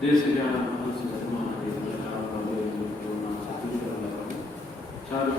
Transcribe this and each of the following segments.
देश ज्ञान मनस वर्तमान चार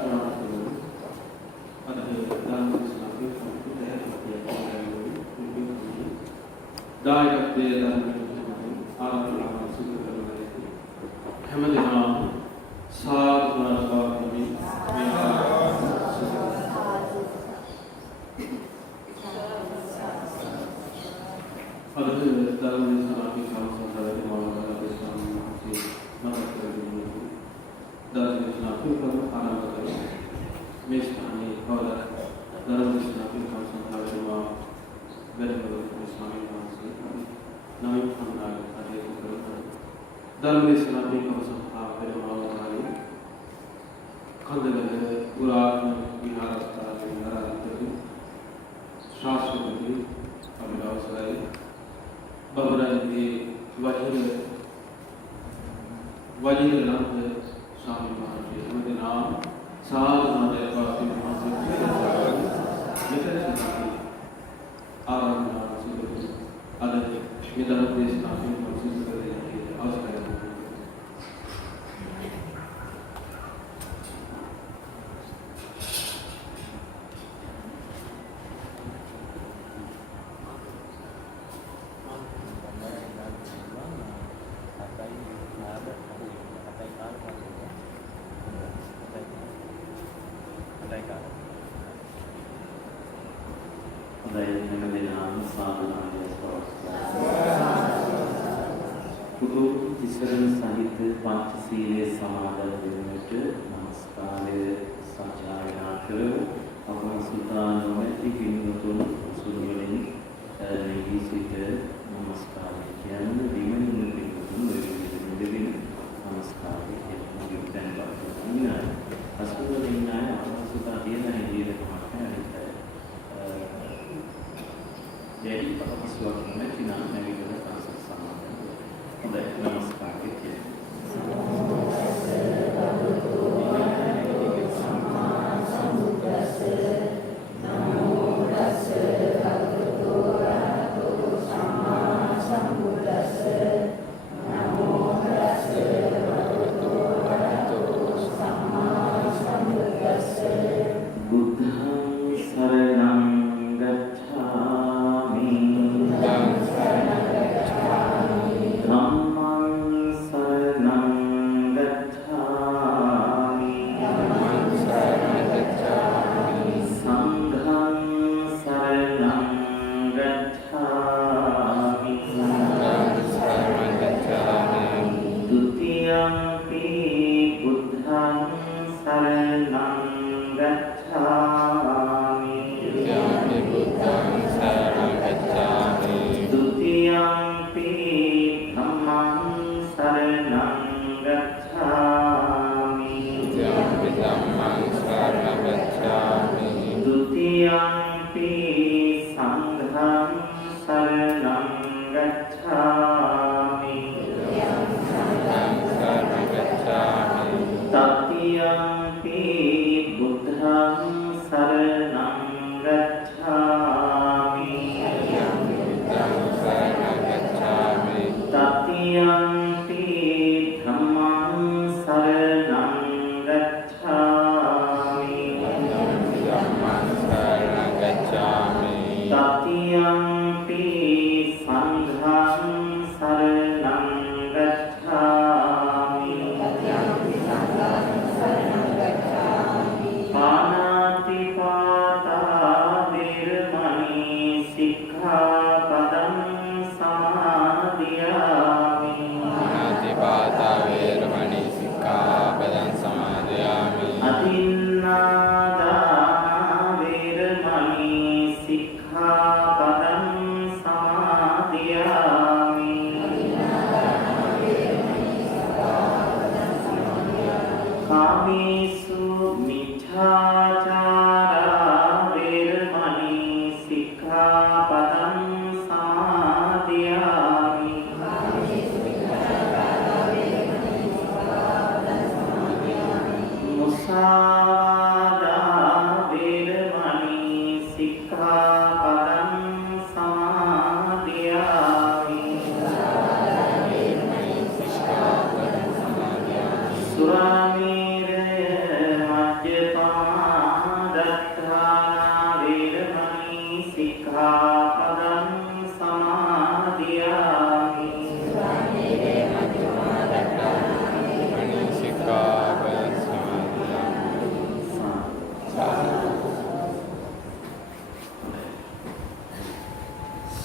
Sikkhapadam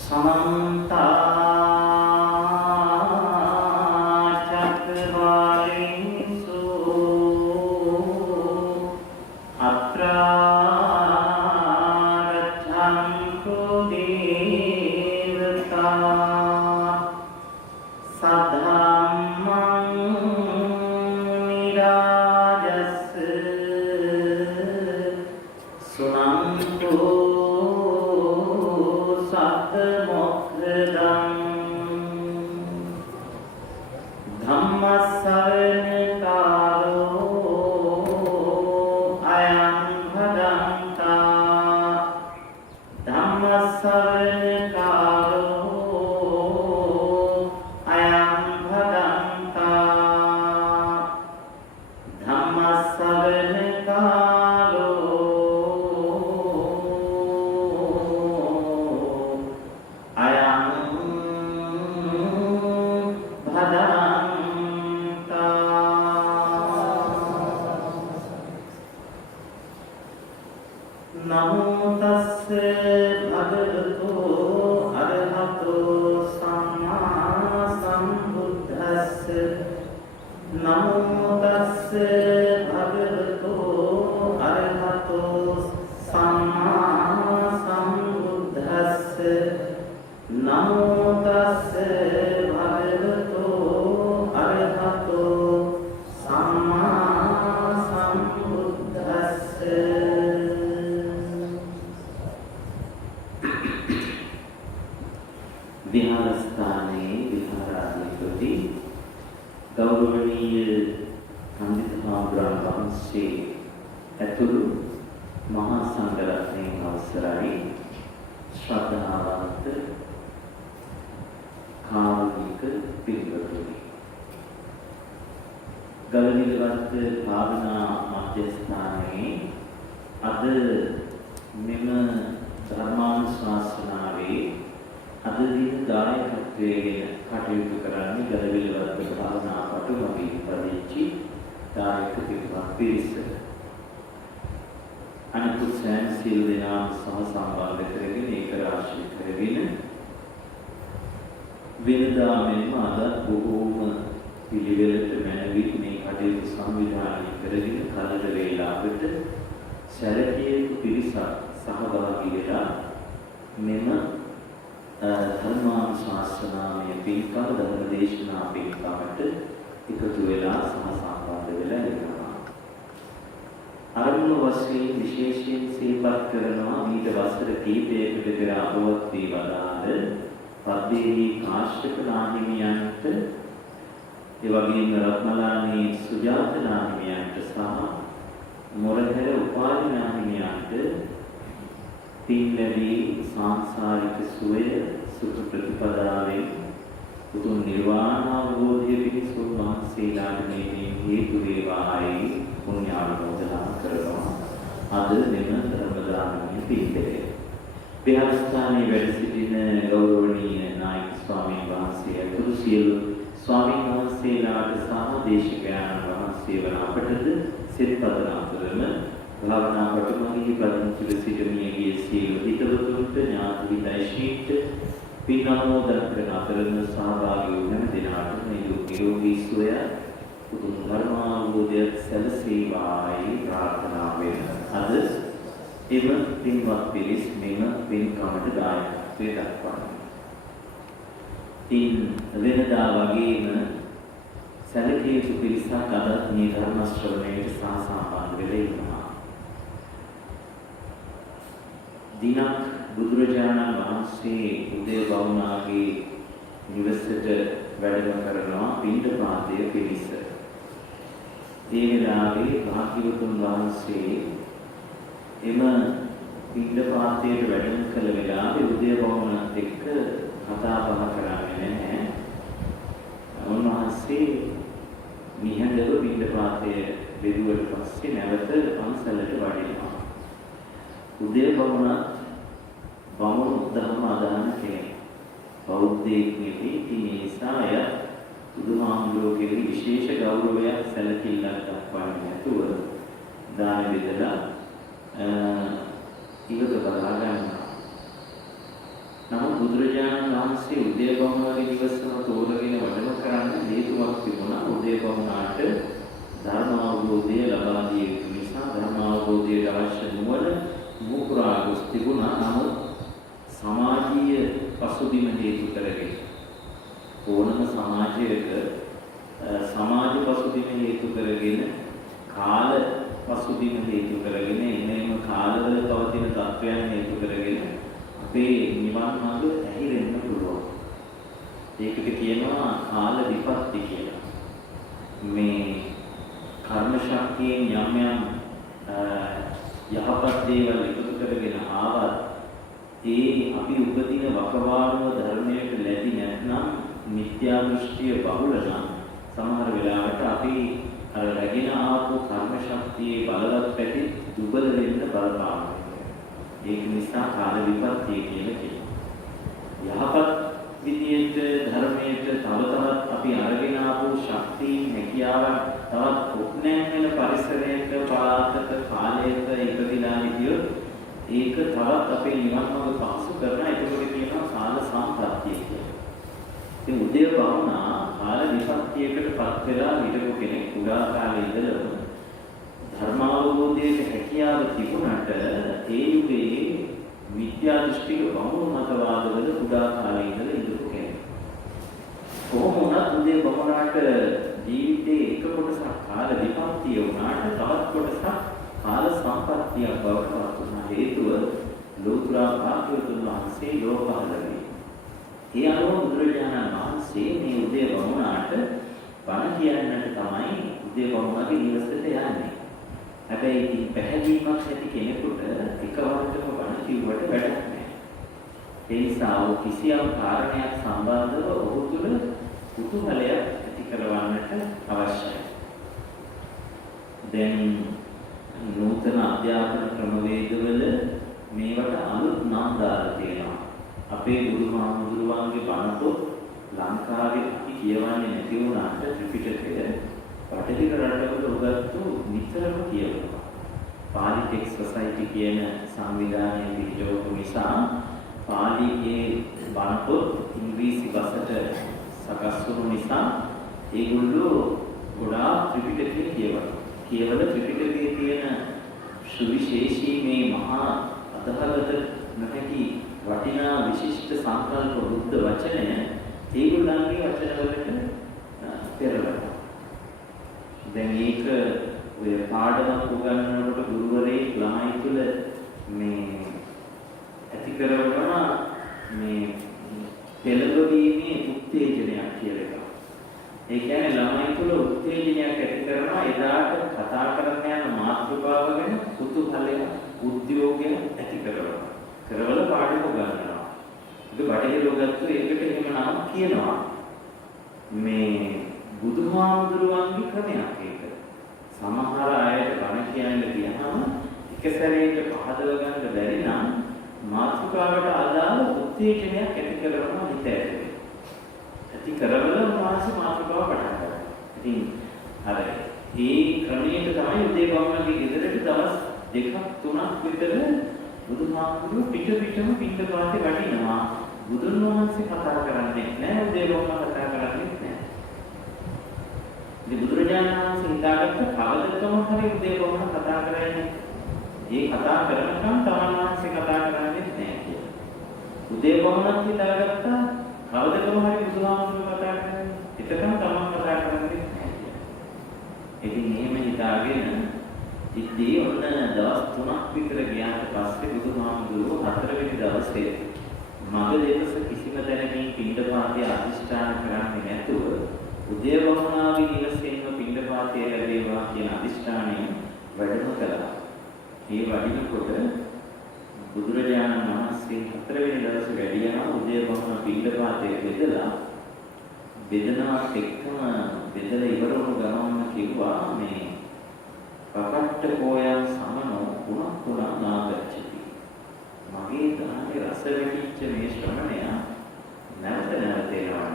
समन्ता चक्रवालेषु अत्रा गच्छन्तु देवता सद्धम्मं निराजस् सुनन्तु सत्मुखदम् धम्मसरणकारो अयं भदन्ता धम्मसरणकारो अयं भदन्ता धम्मसरणकारो अयं भदन्ता नमो तस्से भगवतो अरहतो सम्मा सम्बुद्धस्से नमो तस्से भगवतो अरहतो सम्मा सम्बुद्धस्से नमो तस्से भगवतो अरहतो सम्मा सम्बुद्धस्से विहारस्थाने विहाराधिपति गौरवनीय पंडित महाब्रह्म वंशे ඇතුළු මහා සංඝරත්නයේ අවසරයි ශ්‍රද්ධාවන්ත කාරුණික පින්වතුනි ගලනිලවන්ත භාවනා මධ්‍යස්ථානයේ අද මෙම ධර්මානුශාසනාවේ අද දින දායකත්වයෙන් කටයුතු කරන්නේ ගලනිලවන්ත භාවනා පටුමගී පදිංචි දායක පිරිස අනිකුත් සෑම සියලු දෙනාම සහ සම්බන්ධ කරගෙන ඒක රාශී කරගෙන වෙනදා මෙන්ම අද බොහෝම පිළිවෙලට මැනවිත් මේ කටයුතු සංවිධානය කරගෙන කලට වේලාවට සැලකිය යුතු පිරිසක් සහභාගී වෙලා මෙම ධර්මානුශාසනාමය පින්කම ධර්ම දේශනා පින්කමට එකතු වෙලා සහ සම්බන්ධ වෙලා ඉන්නවා. අරමුණු වශයෙන් විශේෂයෙන් සිහිපත් කරනවා ඊට වසර කීපයකට පෙර අපවත් වී වදාළ පද්දේවි කාශ්‍යප නාහිමියන්ට ඒ වගේම රත්මලානී සුජාත නාහිමියන්ට සහ මොරහැර උපාලි නාහිමියන්ට පින් ලැබී සංසාරික සුවය සුඛ ප්‍රතිපදාවෙන් උතුම් නිර්වාණ අවබෝධය පිණිස උන්වහන්සේලාට මේ හේතු වේවායි පුණ්‍යානුමෝදනා කරනවා. අද මෙම ධර්ම දානමය පිළිපෙළ. විහාරස්ථානයේ වැඩ සිටින ගෞරවනීය නායක ස්වාමීන් වහන්සේ ඇතුළු සියලු ස්වාමීන් වහන්සේලාට සහ දේශකයන්න් වහන්සේ වන අපටද සිත පදනා කරන භාවනා පටුමගී පදිංචිව සිටිනියගේ සියලු හිතවතුන්ට ඥාති හිතයිෂීන්ට පින් අනුමෝදන් කරන අතරම සහභාගී වූ හැම දිනාටම නිරෝගී සුවය උතුම් ධර්මාවබෝධය සැලසේවායි ප්‍රාර්ථනා වෙන අද එම පින්වත් පිරිස් මෙම පින්කමට දායකත්වය දක්වන්නේ. ඉන් වෙනදා වගේම සැලකිය යුතු පිරිසක් අද මේ ධර්ම ශ්‍රවණයට සහසම්බන්ධ වෙලා ඉන්නවා. දිනක් බුදුරජාණන් වහන්සේ උදේ වවුනාගේ නිවසට වැඩම කරනවා පිණ්ඩපාතය පිණිස. ඒ වෙලාවේ භාග්‍යවතුන් වහන්සේ එම පිණ්ඩපාතයට වැඩම කළ වෙලාවේ උදේ වවුනත් එක්ක කතා බහ කරන්නේ නැහැ. උන්වහන්සේ නිහඬව පිණ්ඩපාතය බෙදුවට පස්සේ නැවත පන්සලට වඩිනවා. උදේ වවුනත් බමුණු ධර්ම අදහන කෙනෙක්. බෞද්ධයෙක් නෙවෙයි. ඒ නිසා අය බුදුහාමුදුරුවෝගේ විශේෂ ගෞරවයක් සැලකිල්ලක් දක්වන්නේ නැතුව දාන බෙදලා ඉවත බලා ගන්නවා. නමුත් බුදුරජාණන් වහන්සේ උදේවමුණගේ නිවසම තෝරගෙන වැඩම කරන්න හේතුවක් තිබුණා. උදේවමුණාට ධර්ම අවබෝධය ලබා දිය යුතු නිසා ධර්ම අවබෝධයට අවශ්‍ය නුවණ මුකුරා ගොස් තිබුණා. නමුත් සමාජීය පසුබිම හේතු කරගෙන ඕනම සමාජයක සමාජ පසුබිම හේතු කරගෙන කාල පසුබිම හේතු කරගෙන එන්නේම කාලවල පවතින තත්ත්වයන් හේතු කරගෙන අපේ නිවන් මාර්ග ඇහිරෙන්න පුළුවන්. ඒකට කියනවා කාල විපත්ති කියලා. මේ කර්ම ශක්තියෙන් යම් යම් යහපත් දේවල් එකතු කරගෙන ආවත් ඒ අපි උපදින වකවානුව ධර්මයට ලැබි නැත්නම් මිත්‍යා දෘෂ්ටිය බහුල නම් සමහර වෙලාවට අපි අර රැගෙන ආපු කර්ම ශක්තියේ බලවත් පැති දුබල වෙන්න බලපානවා. ඒක නිසා කාල විපත්තිය කියලා කියනවා. යහපත් විදියට ධර්මයට තව තවත් අපි අරගෙන ආපු ශක්තිය හැකියාවන් තවත් උත්නෑම් වෙන පරිසරයක පළාතක කාලයක ඉපදිනා විදියට ඒක තවත් අපේ නිවන් මාර්ග පහසු කරන ඒකට කියනවා කාල සම්පත්තිය කියලා. ඉතින් උදේවමුණා කාල විපත්තියකට පත් වෙලා හිටපු කෙනෙක් උදා කාලේ ඉඳලා ධර්මාවබෝධයේ හැකියාව තිබුණාට ඒ යුගයේ විද්‍යා දෘෂ්ටික බමුණු මතවාදවල උදා කාලේ ඉඳලා ඉඳපු කෙනෙක්. කොහොම වුණත් උදේවමුණාට ජීවිතේ එක කොටසක් කාල විපත්තිය වුණාට තවත් කොටසක් කාල සම්පත්තියක් බවට පත් වුණා. හේතුව ලෝතර භාග්‍යවතුන් වහන්සේ ලෝකහලවි. ඒ අනුව බුදුරජාණන් වහන්සේ මේ උදේවමුණාට බණ කියන්නට තමයි උදේවමුණගේ නිවසට යන්නේ. හැබැයි ඉතින් පැහැදීමක් ඇති කෙනෙකුට එකවරටම බණ කිව්වට වැඩක් නැහැ. ඒ නිසා කිසියම් කාරණයක් සම්බන්ධව ඔහු තුළ කුතුහලයක් ඇති කරවන්නට අවශ්‍යයි. දැන් නූතන අධ්‍යාපන ක්‍රමවේදවල මේවට අලුත් නම් දාලා තියෙනවා. අපේ බුදුහාමුදුරුවන්ගේ බණ පොත් ලංකාවේ අපි කියවන්නේ නැති වුණාට ත්‍රිපිටකය රටේ රටවල උගත්තු නිතරම කියවනවා. පාලි ටෙක්ස්ට් සොසයිටි කියන සංවිධානයේ පිටවපු නිසා පාලියේ බණ පොත් ඉංග්‍රීසි භාෂාවට සකස් වුණු නිසා ඒගොල්ලෝ ගොඩාක් ත්‍රිපිටකය කියවනවා. කියවල ත්‍රිපිටකයේ තියෙන සුවිශේෂී මේ මහා අදහගත නොහැකි වටිනා විශිෂ්ට සංකල්ප බුද්ධ වචනය ඒගොල්ලන්ගේ වචනවලට පෙරලනවා. දැන් ඒක ඔය පාඩමක් උගන්වනකොට ගුරුවරයෙක් ළමයි තුළ මේ ඇති කරනවා මේ පෙළඹවීමේ උත්තේජනයක් කියලා එකක්. ඒ කියන්නේ ළමයි තුළ උත්තේජනයක් ඇති කරනවා එදාට කතා කරන්න යන මාතෘකාව ගැන කුතුහලය උද්‍යෝගය ඇති කරනවා. කරවල පාඩම උගන්වනවා. ඒක බටහිර උගත්තු ඒකට එහෙම නම කියනවා. මේ බුදුහාමුදුරුවන්ගේ ක්‍රමයක් ඒක. සමහර අයට බණ කියන්න ගියහම එක සැරේට පහදව ගන්න බැරි නම් මාතෘකාවට අදාළ උත්තේජනයක් ඇති කරනවා හිත ඇතුලේ. ඇති කරවල උන්වහන්සේ මාතෘකාව පටන් ගන්නවා. ඉතින් අර ඒ ක්‍රමයට තමයි උදේවමුණගේ ගෙදරට දවස් 2ක් 3ක් විතර බුදුහාමුදුරුවෝ පිටම පිටපාතේ වඩිනවා. බුදුන් වහන්සේ කතා කරන්නේ නැහැ, උදේවමුණ කතා කරන්නේ නැහැ. ඉතින් බුදුරජාණන් වහන්සේ හිතාගත්ත කවදකම හරි උදේවමුණ කතා කරන්නේ. මේ කතා කරනකම් තමන් වහන්සේ කතා කරන්නේ නැහැ කියලා. උදේවමුණත් හිතාගත්තා කවදකම හරි බුදුහාමුදුරුවෝ කතා කරන්නේ. එතකම තමන් කතා කරන්නේ නැහැ කියලා. ඉතින් එහෙම හිතාගෙන ඉතින් ඔන්න දවස් 3ක් විතර ගියාට පස්සේ බුදුහාමුදුරුවෝ 4 වෙනි දවසේ මග දෙපස කිසිම තැනකින් පින්ඩපාතය අධිෂ්ඨාන කරන්නේ නැතුව උදේවමුණාගේ නිවසේම පින්ඩපාතය ලැබේවා කියන අධිෂ්ඨානයෙන් වැඩම කළා. මේ වඩිනකොට බුදුරජාණන් වහන්සේ 4 වෙනි දවසේ වැඩියම උදේවමුණ පින්ඩපාතය බෙදනවත් එක්කම බෙදලා ඉවර වුණු ගමන්ම කිව්වා මේ පකට්ට කෝයන් සමනෝ පුණක් නාගච්ඡති. මගේ දානේ රස වෙච්ච මේ ශ්‍රමණයා නැවත එනවා කියලා.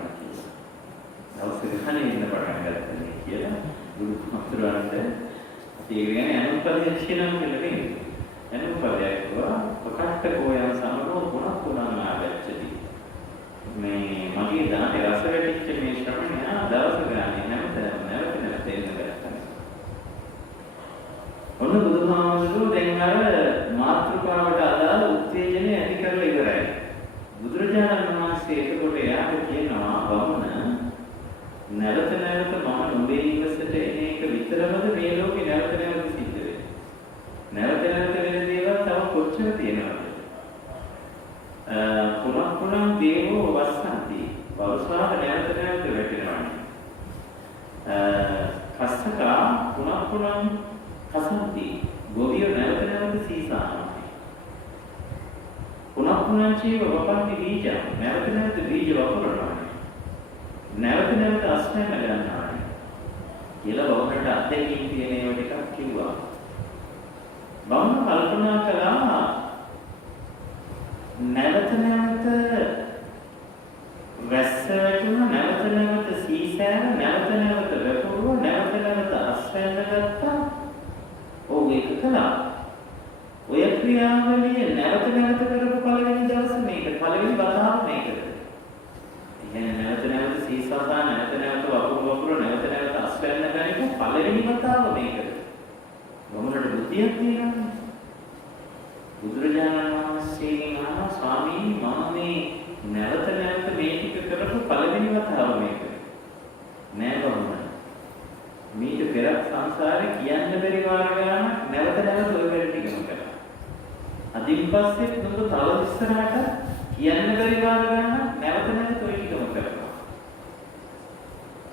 දවස් ගණනේ ඉන්න පටන් ගත්තා කියලා බුදුහාමුදුරන්ට ඒ කියන්නේ අනුපදයක් කියනවා නෙවෙයි. අනුපදයක් වුණා පකට්ට කෝයන් සමනෝ පුණක් නාගච්ඡති. පස්සේ එතකොට එයාට කියනවා බමුණ නැවත නැවත මම නුඹේ ඉවසට එන එක විතරමද මේ ලෝකේ නැවත නැවත සිද්ධ වෙන්නේ. නැවත නැවත වෙන දේවල් තව කොච්චර තියෙනවද? පුනක් දේවෝ වස්සන්ති. වර්ෂාව නැවත නැවත වැටෙනවානේ. කස්සකා පුනක් කසන්ති. ගොවියෝ නැවත නැවත සීසානවා. පුනක් චේව වපන්ති බීජ. නැවත නැවත බීජ වපුරනවා. නැවත නැවත අස්නය ගන්නවා. කියලා බවකට අත්දැකීම් තියෙන ඒවා ටිකක් කිව්වා. බවුන කල්පනා කළා නැවත නැවත වැස්ස වැටුණා, නැවත නැවත සීසෑර, නැවත නැවත වැපුරුවා, නැවත නැවත අස්වැන්න ගත්තා. ඔව් ඒක කළා. ඔය ක්‍රියාවලිය නැවත නැවත කරපු පළවෙනි දවසේ මේක පළවෙනි වතාව මේකද. ඉතින් නැවත නැවත සීසාසා, නැවත නැවත වපුරු නැවත නැවත අස්වැන්න ගන්න පළවෙනි වතාව මේකද. මොනකට බුද්ධියක් තියෙනවද? බුදුරජාණන් වහන්සේගෙන් අහනවා ස්වාමීනි මම මේ නැවත නැවත මේ ටික කරපු පළවෙනි වතාව මේක. නෑ බමුණ. මේක පෙර සංසාරේ කියන්න බැරි වාර ගන්න නැවත නැවත ඔය වැඩ ටිකම කරා. අදින් පස්සේ නුඹ තව ඉස්සරහට කියන්න බැරි වාර ගන්න නැවත නැවත ඔය ටිකම කරනවා.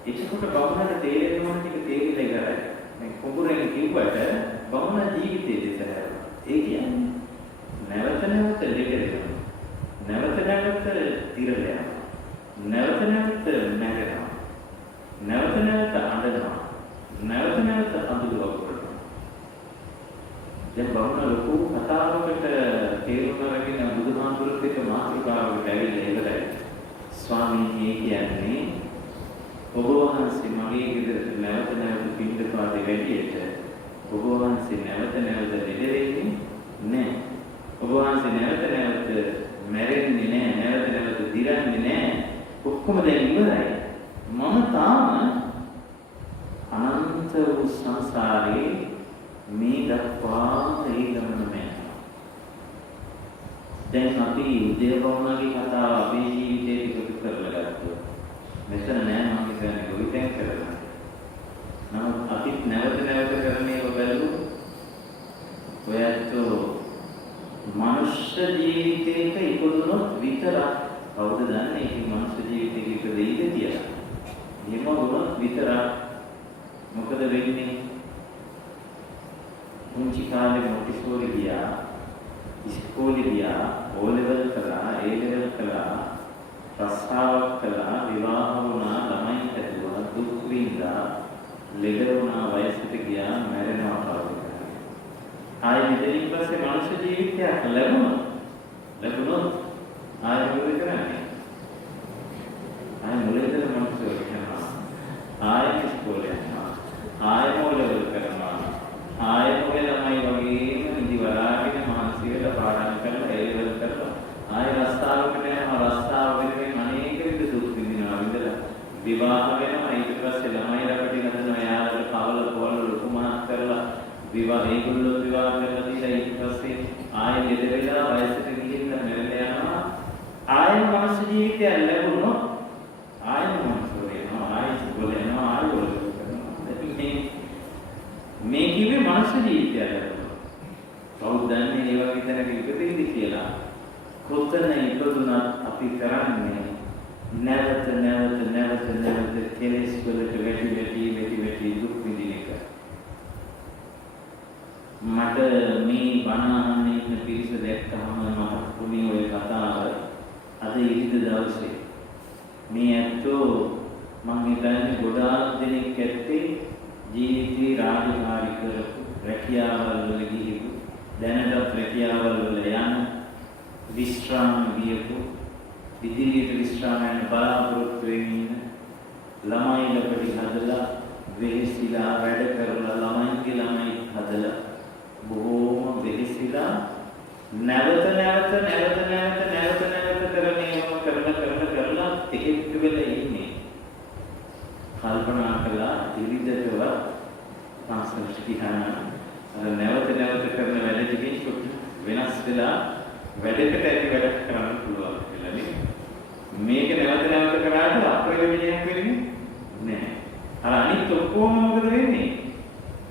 ඒකකොට බමුණට තේරෙන ඕන ටික තේරිලා ඉවරයි. මේ කුඹුරෙන් කිව්වට බමුණ ජීවිතේ දෙසහැර. ඒ කියන්නේ නැවත නැවත දෙකෙනවා. නැවත නැවත තිරලනවා. නැවත නැවත නැගෙනවා. නැවත නැවත අඬනවා. නැවත නැවත අඳුරව කරනවා. දැන් බමුණ ලොකු කතාවකට තේරුම් අරගෙන බුදුහාමුදුරුවෝ එක්ක මාතෘකාවකට ඇවිල්ලා ඉවරයි. ස්වාමීනි කියන්නේ ඔබ වහන්සේ මගේ ගෙදරට නැවත නැවත පිටපාතේ වැඩියට ඔබ වහන්සේ නැවත නැවත දෙදෙන්නේ නැහැ. ඔබ වහන්සේ නැවත නැවත මැරෙන්නේ නැහැ, නැවත නැවත දිරන්නේ නැහැ. ඔක්කොම දැන් ඉවරයි. මම තාම අනන්ත වූ සංසාරේ මේ දක්වා ඒ ගමන යනවා. දැන් අපි උදේවරුණගේ කතාව අපේ ජීවිතේ එකතු කරලා ගත්තා. මෙතන නෑ මම කියන්නේ ගොවිතැන් කරලා. නමුත් අපි නැවත නැවත කරන්නේ ඔබලු ඔයත් මනුෂ්‍ය ජීවිතයක ඉපදුනොත් විතරක් කවුද දන්නේ මේ මනුෂ්‍ය ජීවිතයක ඉපදෙයිද කියලා. එහෙම වුණොත් විතරක් මොකද වෙන්නේ? මුංචි කාලේ මොටිසෝරි ගියා, ඉස්කෝලේ ගියා, ඕ ලෙවල් කළා, ඒ ලෙවල් කළා, රස්සාවක් කළා, විවාහ වුණා, ළමයි ඇතුවා, දුක් විඳා, ලෙඩ වුණා, වයසට ගියා, මැරෙනවා කවුද? ආයෙ මෙතනින් පස්සේ මනුෂ්‍ය ජීවිතයක් ලැබුණොත් ආයෙ මොකද කරන්නේ? ආයෙ මුලින්දම මනුෂ්‍යව කරනවා. ආයෙ ඉස්කෝලේ යනවා. ආයෙ මොලෙවල් කරනවා. ආයෙ මොකද ළමයි වගේම ඉඳි වලාගෙන මානසික වෙලා පාඩම් කරලා ඒලෙවල් කරලා ආයෙ රස්තාවකට යනවා. රස්තාව වෙනුවෙන් අනේක විද දුක් විඳිනවා. විඳලා විවාහ වෙනවා. ඊට පස්සේ ළමයි ළඟට හදනවා. යාළුවෝ කවල පොවල ලොකු මහත් කරලා විවාහ ඒගොල්ලෝ විවාහ කරලා දීලා ඊට පස්සේ ආයෙ ලෙඩ වෙලා වයසට ගිහින් මැරෙලා යනවා. ආයෙ මනුෂ්‍ය ජීවිතය ලැබුණොත් ආයෙ මනුෂ්‍ය වෙනවා. ආයෙ ඉස්කෝලේ යනවා. ආයෙ වල කරනවා. මේ කිව්වේ මනුෂ්‍ය ජීවිතය ලැබුණා. කවුද දන්නේ ඒ වගේ තැනක ඉපදෙන්නේ කියලා? කොතන ඉපදුනත් අපි කරන්නේ නැවත නැවත නැවත නැවත කෙලෙස් වලට වැටි දුක් විඳින එක. මට මේ බණ අහන්න ඉන්න පිරිස දැක්කම මට පුණි ඔය කතාව අද ඉරිද දවසේ මේ ඇත්තෝ මම හිතන්නේ ගොඩාක් දෙනෙක් ඇත්තේ ජීවිතේ රාජකාරී කරපු රැකියාවල් වල ගිහිපු දැනටත් රැකියාවල් වල යන විශ්‍රාම ගියපු ඉදිරියට විශ්‍රාම යන බලාපොරොත්තු වෙමින් ළමයි ලපටි හදලා වෙහෙසිලා වැඩ කරලා ළමයින්ගේ ළමයි හදලා බොහෝම වෙහෙසිලා නැවත නැවත කරලා ටිකෙත් වෙලා ඉන්නේ. කල්පනා කළා ඉරිදටව සංස්කෘතික ගිහන අර නැවත කරන වැඩ ටිකෙන් වෙනස් වෙලා වැඩකට ඇති වැඩ කරන්න පුළුවන් කියලා නේ. ඔක්කොම මොකද වෙන්නේ?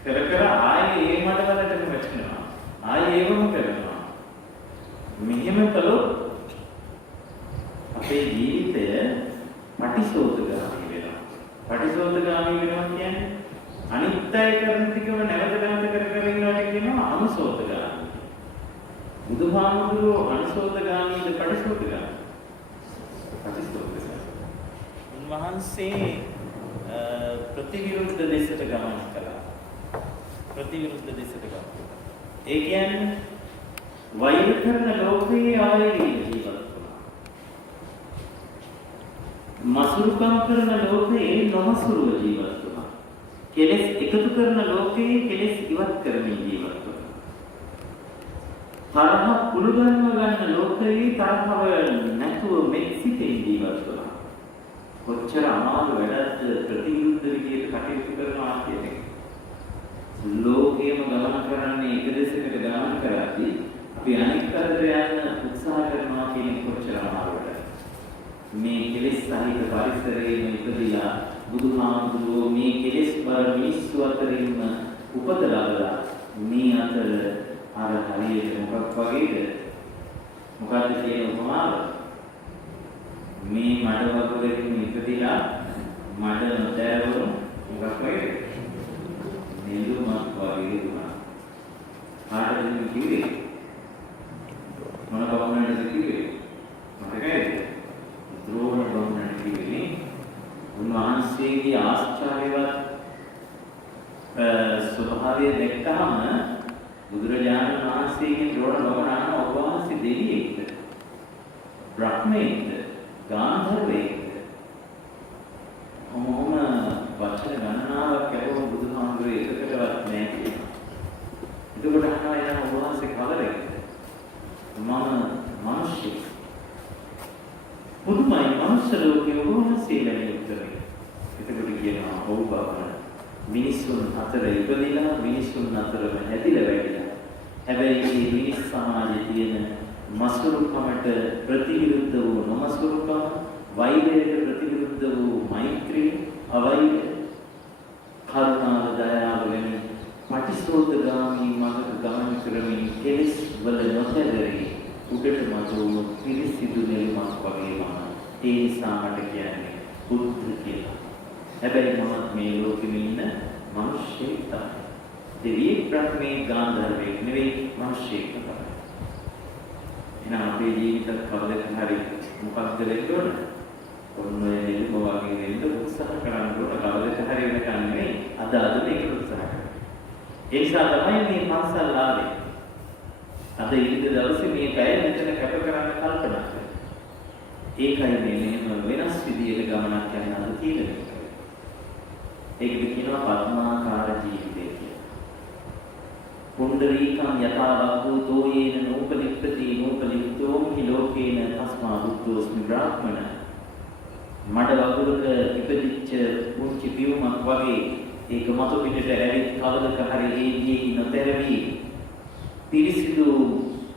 කර කර ආයේ ඒ මඩවලටම වැටෙනවා. ආයේ ඒවම කරනවා. මෙහෙම කළොත් අපේ ජීවිතය පටිසෝතගාමී වෙනවා. පටිසෝතගාමී වෙනවා කියන්නේ අනිත් අය කරන ටිකම නැවත නැවත කර කර ඉන්නවට කියනවා අනුසෝතගාමී. බුදුහාමුදුරුවෝ අනුසෝතගාමීද පටිසෝතගාමී? පටිසෝතගාමී. උන්වහන්සේ ප්‍රතිවිරුද්ධ දෙසට ගමන් කළා. ප්‍රතිවිරුද්ධ දෙසට ගමන්. ඒ කියන්නේ වෛර කරන ලෝකයේ ආයේ ජීවත් වුණා. මසුරුකම් කරන ලෝකයේ නොමසුරුව ජීවත් වුණා. කෙලෙස් එකතු කරන ලෝකයේ කෙලෙස් ඉවත් කරමින් ජීවත් වුණා. තරහ කුළුගන්ව ගන්න ලෝකයේ තරහව නැතුව මෙත්සිතේ ජීවත් වුණා. කොච්චර අමාරු වැඩක්ද ප්‍රතිවිරුද්ධ විදියට කටයුතු කරනවා කියන්නේ. ලෝකයේම ගමන් කරන්නේ එක දෙසකට ගමන් කරද්දී අපි අනික් අතට යන්න උත්සාහ කරනවා කියන කොච්චර අමාරු වැඩක්ද. මේ කෙලෙස් සහිත පරිසරයේ ඉපදිලා බුදුහාමුදුරුවෝ මේ කෙලෙස් බර මිනිස්සු අතරින්ම උපත ලබලා මේ අතර අර හරියට මොකක් වගේද? මොකද්ද කියන උපමාව? මේ මඩ වගුරකින් ඉපදිලා මඩ නොදැවුණු මොකක් වගේද? නිලුමක් වගේ දුනා. කාටද කිව්වේ? මොන බවුණටද කිව්වේ? මතකයිද? ද්‍රෝණ බවුණට කිව්වේ. උන්වහන්සේගේ ආශ්චර්යවත් ස්වභාවය දැක්කම බුදුරජාණන් වහන්සේගේ ද්‍රෝණ බවුණ අහන ඔබ වහන්සේ දෙවියෙක්ද? බ්‍රහ්මයෙක්ද? ගාන්ධර්වයෙක්ද? කොහොම වචන ගණනාවක් කරුවොත් බුදුහාමුදුරේ එකකටවත් නැහැ කියනවා. එතකොට අහනවා එනම් ඔබ වහන්සේ කවරෙක්ද? මම මිනිස්සෙක්. පුදුමයි මනුෂ්‍ය ලෝකයේ ඔබ වහන්සේලා උත්තරේ. එතකොට කියනවා ඔව් බබා. මිනිසුන් අතර ඉපදිලා මිනිසුන් අතරම හැදිලා වැඩිලා. හැබැයි මේ මිනිස් සමාජයේ තියෙන මසුරුකමට ප්‍රතිවිරුද්ධ වූ නොමසුරුකම, වෛරයට ප්‍රතිවිරුද්ධ වූ මෛත්‍රිය, අවෛර, කරුණාව, දයාව වැනි පටිසෝතගාමී මඟක ගමන් කරමින් කෙලෙස් වල නොතැවරී උඩට මතුවුණු පිරිසිදු නෙළුමක් වගේ මම. ඒ නිසා මට කියන්නේ බුද්ධ කියලා. හැබැයි මම මේ ලෝකෙම ඉන්න මිනිස්සෙක් තමයි. දෙවියෙක්, බ්‍රහ්මයෙක්, ගාන්ධර්වයෙක් නෙවෙයි, මිනිස්සෙක් තමයි. එහෙනම් අපේ ජීවිතත් කවදද හරි මොකක්ද වෙන්න ඕන? ඔන්න ඔය නෙළුම වගේ වෙන්න උත්සාහ කරන්න ඕන. කවදද හරි වෙනකන් නෙවෙයි. අද මේක උත්සාහ කරන්න. ඒ නිසා තමයි මේ පන්සල් ආවේ. අද ඉරිද දවසේ මේ පැය මෙතන කැප කරන්න කල්පනා කරා. ඒකයි මේ වෙනස් විදියට ගමනක් යන අද තීරණය කරන්නේ. ඒකද කියනවා පద్මාකාර ජීවිතය කියලා. පුණ්ඩරීකම් යථාවක්ඛෝ තෝයේන නෝපලිප්පති නෝපලිප්තෝ හි ලෝකේන තස්මා බුද්ධෝස්මි බ්‍රාහ්මණ. මඩ වගුරක ඉපදිච්ච පුංචි පියුමක් වගේ ඒක මතු පිටට ඇවිත් කවදක හරි ඒදී නොතැරවි පිරිසිදු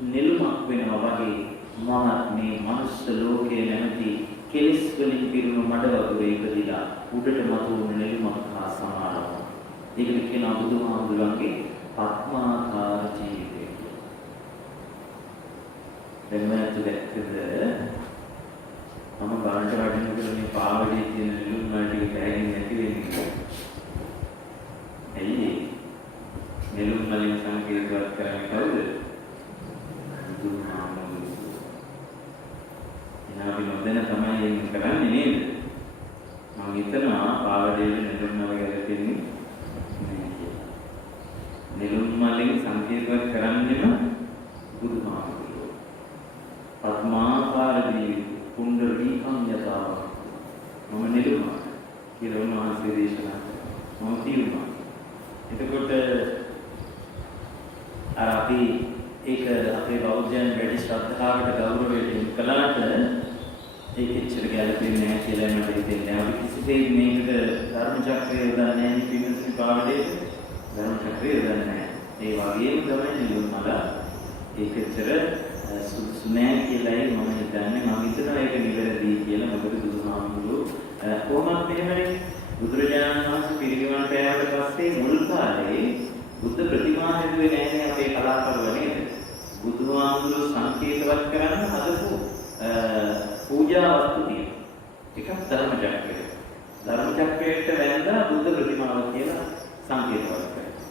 නෙළුමක් වෙනවා වගේ මම මේ මනුස්ස ලෝකයේ නැමැති කෙලෙස් වලින් පිරුණු මඩ වගුරේ ඉපදිලා උඩට මතුවුණු නෙළුමක් හා සමානව. ඒකට කියනවා බුදුහාමුදුරන්ගේ පద్මාකාර ජීවිතය කියලා. දැන් මම දැක්කද මම බලන්න වඩිනකොට මේ පාවඩේ තියෙන නෙළුම් වල ටික පැහැදිලි නැති වෙන්නේ. ඇයි? නෙළුම් වලින් සංකේතවත් කරන්නේ කවුද? බුදුහාමුදුරුවෝ. එනවා නොදැන තමයි ඒක කරන්නේ නේද? මම හිතනවා පාවඩේ නෙළුම් වල ගැලපෙන්නේ නැහැ කියලා. නෙළුම් වලින් සංකේතවත් කරන්නේම බුදුහාමුදුරුවෝ. පద్මාකාර ජීවිත පුණ්ඩරීකම් යතාව. මම නෙළුම කියලා උන්වහන්සේ දේශනා කළා. මම තියුණා. එතකොට අර අපි ඒක අපේ බෞද්ධයන් වැඩි ශ්‍රද්ධාවට ගෞරවයට යොමු කළාට ඒක එච්චර ගැළපෙන්නේ නැහැ කියලා මට හිතෙන්නේ. අපි කිසිසේත් මේකට ධර්ම චක්‍රය යොදන්නේ නැහැ පින්වත්නි පාඩේ. ධර්ම චක්‍රය යොදන්නේ නැහැ. ඒ වගේම තමයි නිලුම්මල ඒක එච්චර සුදුසු නැහැ කියලායි මම හිතන්නේ. මම හිතනවා ඒක නිවැරදි කියලා. මොකද බුදුහාමුදුරුවෝ කොහොමද මෙහෙමනේ බුදුරජාණන් වහන්සේ පිරිනිවන් කාලේ බුද්ධ ප්‍රතිමා හැදුවේ නැහැ අපේ කලාකරුව නේද? බුදුහාමුදුරු සංකේතවත් කරන්න හදපු පූජා වස්තු තියෙනවා. එකක් ධර්ම චක්‍රය. ධර්ම චක්‍රයට වැඳලා බුද්ධ ප්‍රතිමාව කියලා සංකේතවත් කරනවා.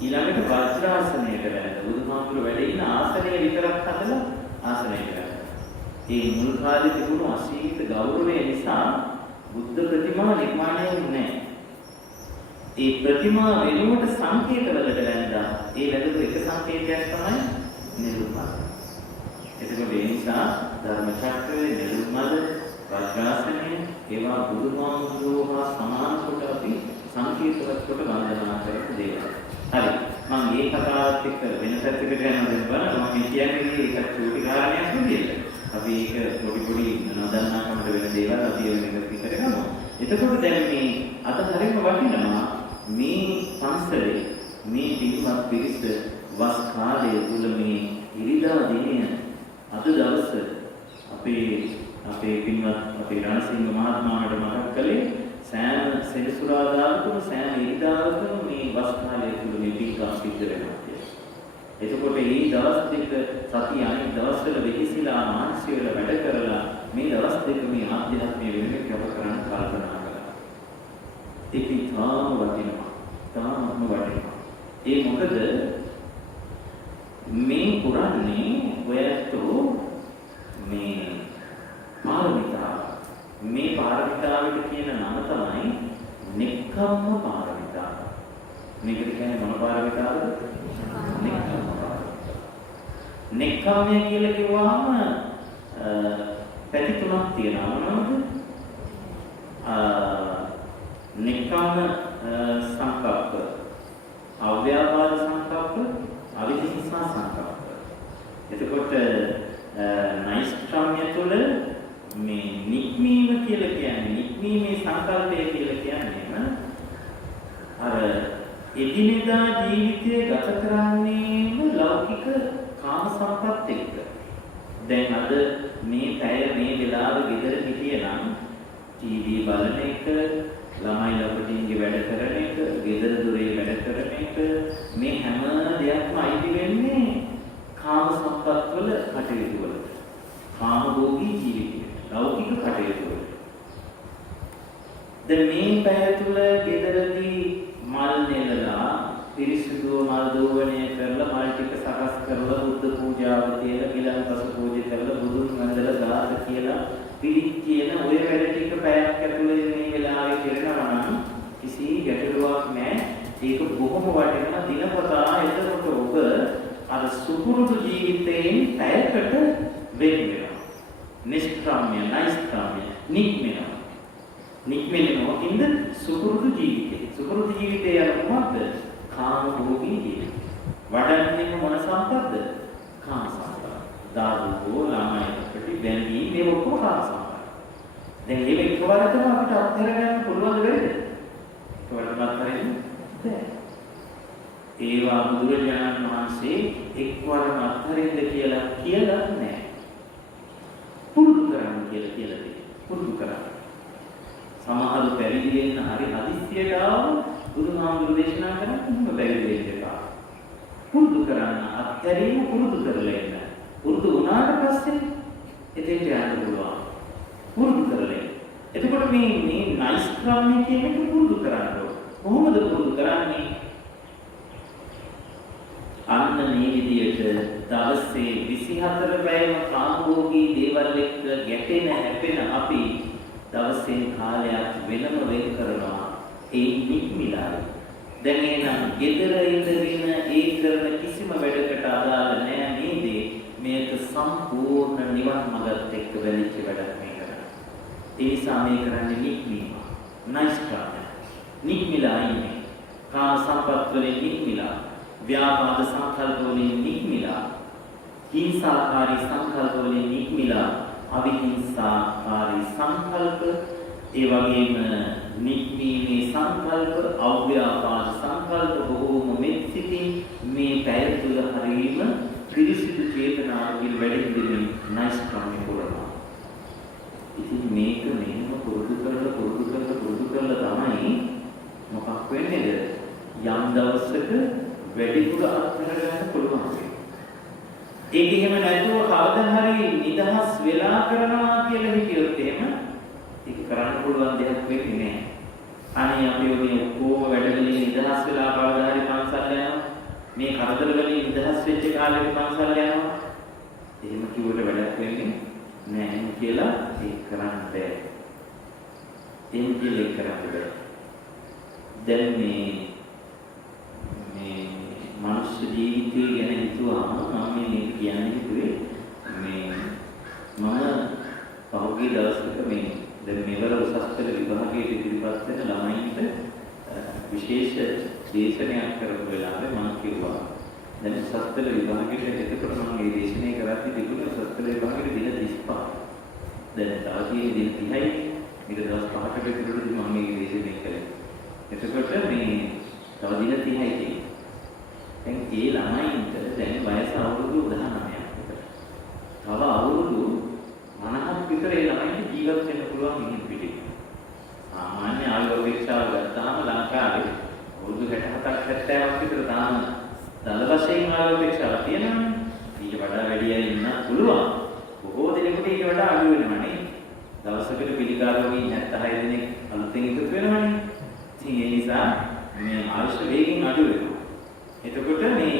ඊළඟට වජ්‍රාසනයට වැඳලා බුදුහාමුදුරු වැඩ ඉන්න ආසනය විතරක් හදලා ආසනයට වැඳලා. මේ මුල් කාලේ තිබුණු අසීමිත ගෞරවය නිසා බුද්ධ ප්‍රතිමා නිර්මාණය වුණේ නැහැ. ඒ ප්‍රතිමා වෙනුවට සංකේතවලට වැඳලා ඒ වැඳපු එක සංකේතයක් තමයි නිරුම්මල. එතකොට ඒ නිසා ධර්ම චක්‍රයේ නිරුම්මල වජ්‍රාසනය ඒවා බුදුහාමුදුරුවෝ හා සමාන කොට අපි සංකේතවත් කොට වන්දනා කරපු දේවල්. හරි. මම මේ කතාවත් එක්ක වෙන පැත්තකට යනවා බලන්න මම කියන්නේ ඒක චූටි කාරණයක් නෙවෙයි. අපි ඒක පොඩි නොදන්නාකමට වෙන දේවල් අපි වෙන එක විතර ගමු. එතකොට දැන් මේ අද හරියම වටිනවා මේ පන්සලේ මේ පින්වත් පිරිස වස් කාලයේ තුල මේ ඉරිදා දිනය අද දවස අපේ පින්වත් අපේ රණසිංහ මහත්මයාට මතක් කළේ සෑම සෙනසුරාදාකම සෑම ඉරිදාවකම මේ වස් කාලයේ තුල මේ පින්කම් සිද්ධ වෙනවා කියලා. එතකොට මේ දවස් දෙක සතිය අනිත් දවස්වල වෙහිසිලා මානසික වල වැඩ කරලා මේ දවස් දෙක මේ ආධ්‍යාත්මීය වෙනුවෙන් කැප කරන්න කල්පනා කළා. ඒක තාම වටිනවා. තාමත්ම වටිනවා. ඒ මොකද මේ පුරන්නේ ඔයත්ෝ මේ පාරමිතාව. මේ පාරමිතාවට කියන නම තමයි නෙක්ඛම්ම පාරමිතාව. මේකට කියන්නේ මොන පාරමිතාවද? නෙක්ඛම්ම පාරමිතාව. නෙක්ඛම්මය කියලා කිව්වහම පැති තුනක් තියෙනවා. මොනවද? නෙක්ඛම්ම සංකප්ප, අව්‍යාපාද සංකප්ප, අවිහිංසා සංකප්ප. එතකොට නෛෂ්ක්‍රම්‍ය තුළ මේ නික්මීම කියලා කියන්නේ නික්මීමේ සංකල්පය කියලා කියන්නේ අර එදිනෙදා ජීවිතය ගත කරන්නේම ලෞකික කාම සම්පත් එක්ක. දැන් අද මේ පැය මේ වෙලාවේ ගෙදර හිටියනම් ටීවී බලන එක, ළමයි ලපටින්ගේ වැඩ කරන එක, ගෙදර දොරේ වැඩ කරන එක මේ හැම දෙයක්ම අයිති වෙන්නේ කාම සම්පත් වල කටයුතු වලට. කාම භෝගී ජීවිතය, ලෞකික කටයුතු වලට. දැන් මේ පැය තුල ගෙදරදී මල් නෙලලා, පිරිසිදුව මල් දෝවණය කරලා, මල් ටික සකස් කරලා, බුද්ධ පූජාව තියලා, ඊළඟ පස පූජා කරලා, බුදුන් වන්දලා ගාත කියලා පිළිත් කියන ඔය වැඩ ටික පැයක් ඇතුළේ මේ වෙලාවේ කරනවා නම් කිසි ගැටලුවක් නැහැ. ඒක බොහොම වටිනවා දිනපතා. එතකොට ඔබ අර සුපුරුදු ජීවිතයෙන් පැයකට වෙන් වෙනවා. නිෂ්ක්‍රම්‍ය, නෛෂ්ක්‍රම්‍ය, නික්මෙනවා. නික්මෙනවා කියන්නේ සුපුරුදු ජීවිතය. සුපුරුදු ජීවිතය යනකොත් කාම භෝගී ජීවිතය. වඩන්නේ මොන සම්පත්ද? කාම සම්පත්. දාරුකෝ ළමයිකට බැඳී මේ ඔක්කොම කාම සම්පත්. දැන් මේක එකවරටම අපිට අත්හැර ගන්න පුළුවන්ද බැරිද? එකවරටම අත්හැරෙන්නේ බැහැ. ඒවා බුදුරජාණන් වහන්සේ එක්වරම අත්හරින්න කියලා නැහැ. පුරුදු කරන්න කියලා තියෙනවා. පුරුදු කරන්න. සමහර පැවිදි වෙන්න හරි හදිස්සියට ආව බුදුහාමුදුරු දේශනා කරන මොකද පැවිදි වෙන්න එපා. පුරුදු කරන්න අත්හැරීම පුරුදු කරලා එන්න. පුරුදු වුණාට පස්සේ එතෙන්ට යන්න පුළුවන්. පුරුදු කරලා. එතකොට මේ නෛෂ්ක්‍රම්‍ය කියන එක පුරුදු කරන්න ඕන. කොහොමද පුරුදු කරන්නේ? අන්න මේ විදියට දවසේ 24 පැයම කාමභෝගී දේවල් එක්ක ගැටෙන හැපෙන අපි දවසේ කාලයක් වෙනම වෙන් කරනවා ඒ නික්මිලායි. දැන් එනම් ගෙදර ඉඳගෙන ඒ කරන කිසිම වැඩකට අදාළ නැහැ නේද? මේක සම්පූර්ණ නිවන් මාර්ගත් එක්ක වැළිච්ච වැඩක් මේ කරන්නේ. ඒ නිසා මේ කරන්නේ නික්මීම. නෛෂ්ක්‍රම්‍ය. නික්මිලා ඉන්නේ. කාම සම්පත් වලින් නික්මිලා. व्यापाद संकल्प वलिන් නික්මිලා, හිංසාකාරී සංකල්ප වලින් නික්මිලා, අවිහිංසාකාරී සංකල්ප, ඒ වගේම නික්මීමේ සංකල්ප, අව්‍යාපාද සංකල්ප බොහෝම මෙත්සිතින් මේ පැය තුල හරීම පිරිසිදු චේතනාවකින් වැඩෙන්නේ නෛෂ්ක්‍රම්‍ය පුරනවා. ඉතින් මේක මෙහෙම පුරුදු කරලා තමයි මොකක් වෙන්නේද? යම් වැඩිපුර අත්හැර ගන්න පුළුවන්. ඒක එහෙම නැතුව කවදා හරි නිදහස් වෙලා කරනවා කියලා හිතියොත් එහෙම ඒක කරන්න පුළුවන් දෙයක් වෙන්නේ නැහැ. අනේ අපි ඔය ඔක්කොම වැඩවලින් නිදහස් වෙලා කවදා හරි පන්සල් යනවා. මේ කරදර වලින් නිදහස් වෙච්ච කාලෙක පන්සල් යනවා. එහෙම කිව්වට වැඩක් වෙන්නේ නැහැ කියලා ඒක කරන්න බෑ. එහෙම කියලා ඒක කරන්න බෑ. දැන් මේ මනුෂ්‍ය ජීවිතය ගැන හිතුවාම මම මේක කියන්නේ හිතුවේ මම පහුගිය දවසක දැන් මෙවර උසස් පෙළ විභාගයේ ඉදිරිපත් වෙන ළමයින්ට විශේෂ දේශනයක් කරපු වෙලාවේ මම කිව්වා දැන් උසස් පෙළ විභාගයට එතකොට මම මේ දේශනේ කරද්දී තිබුණේ උසස් පෙළ විභාගයේ දින 35. දැන් තාකියේ දින 30යි ඊට දවස් 5කට විතරදී මම මේ දේශනේ කළේ. එතකොට මේ තව දින 30යි තියෙන්නේ. දැන් ඒ ළමයින්ට දැන් වයස අවුරුදු 19ක් විතර. තව අවුරුදු 50ක් විතර ඒ ළමයින්ට ජීවත් වෙන්න පුළුවන් මිනිහ පිටින්. සාමාන්‍ය ආයු අපේක්ෂාව ගත්තාම ලංකාවේ අවුරුදු 67ක් 70ක් විතර තාම දල වශයෙන් ආයු අපේක්ෂාවක් තියෙනවානේ. ඊට වඩා වැඩි අය ඉන්න පුළුවන්. බොහෝ දෙනෙකුට ඊට වඩා අඩු වෙනවා නේ. දවසකට පිළිකා රෝගී 76 දෙනෙක් අලුතෙන් එකතු වෙනවානේ. ඉතින් ඒ නිසා මේ ආයුෂ වේගින් අඩු වෙනවා. එතකොට මේ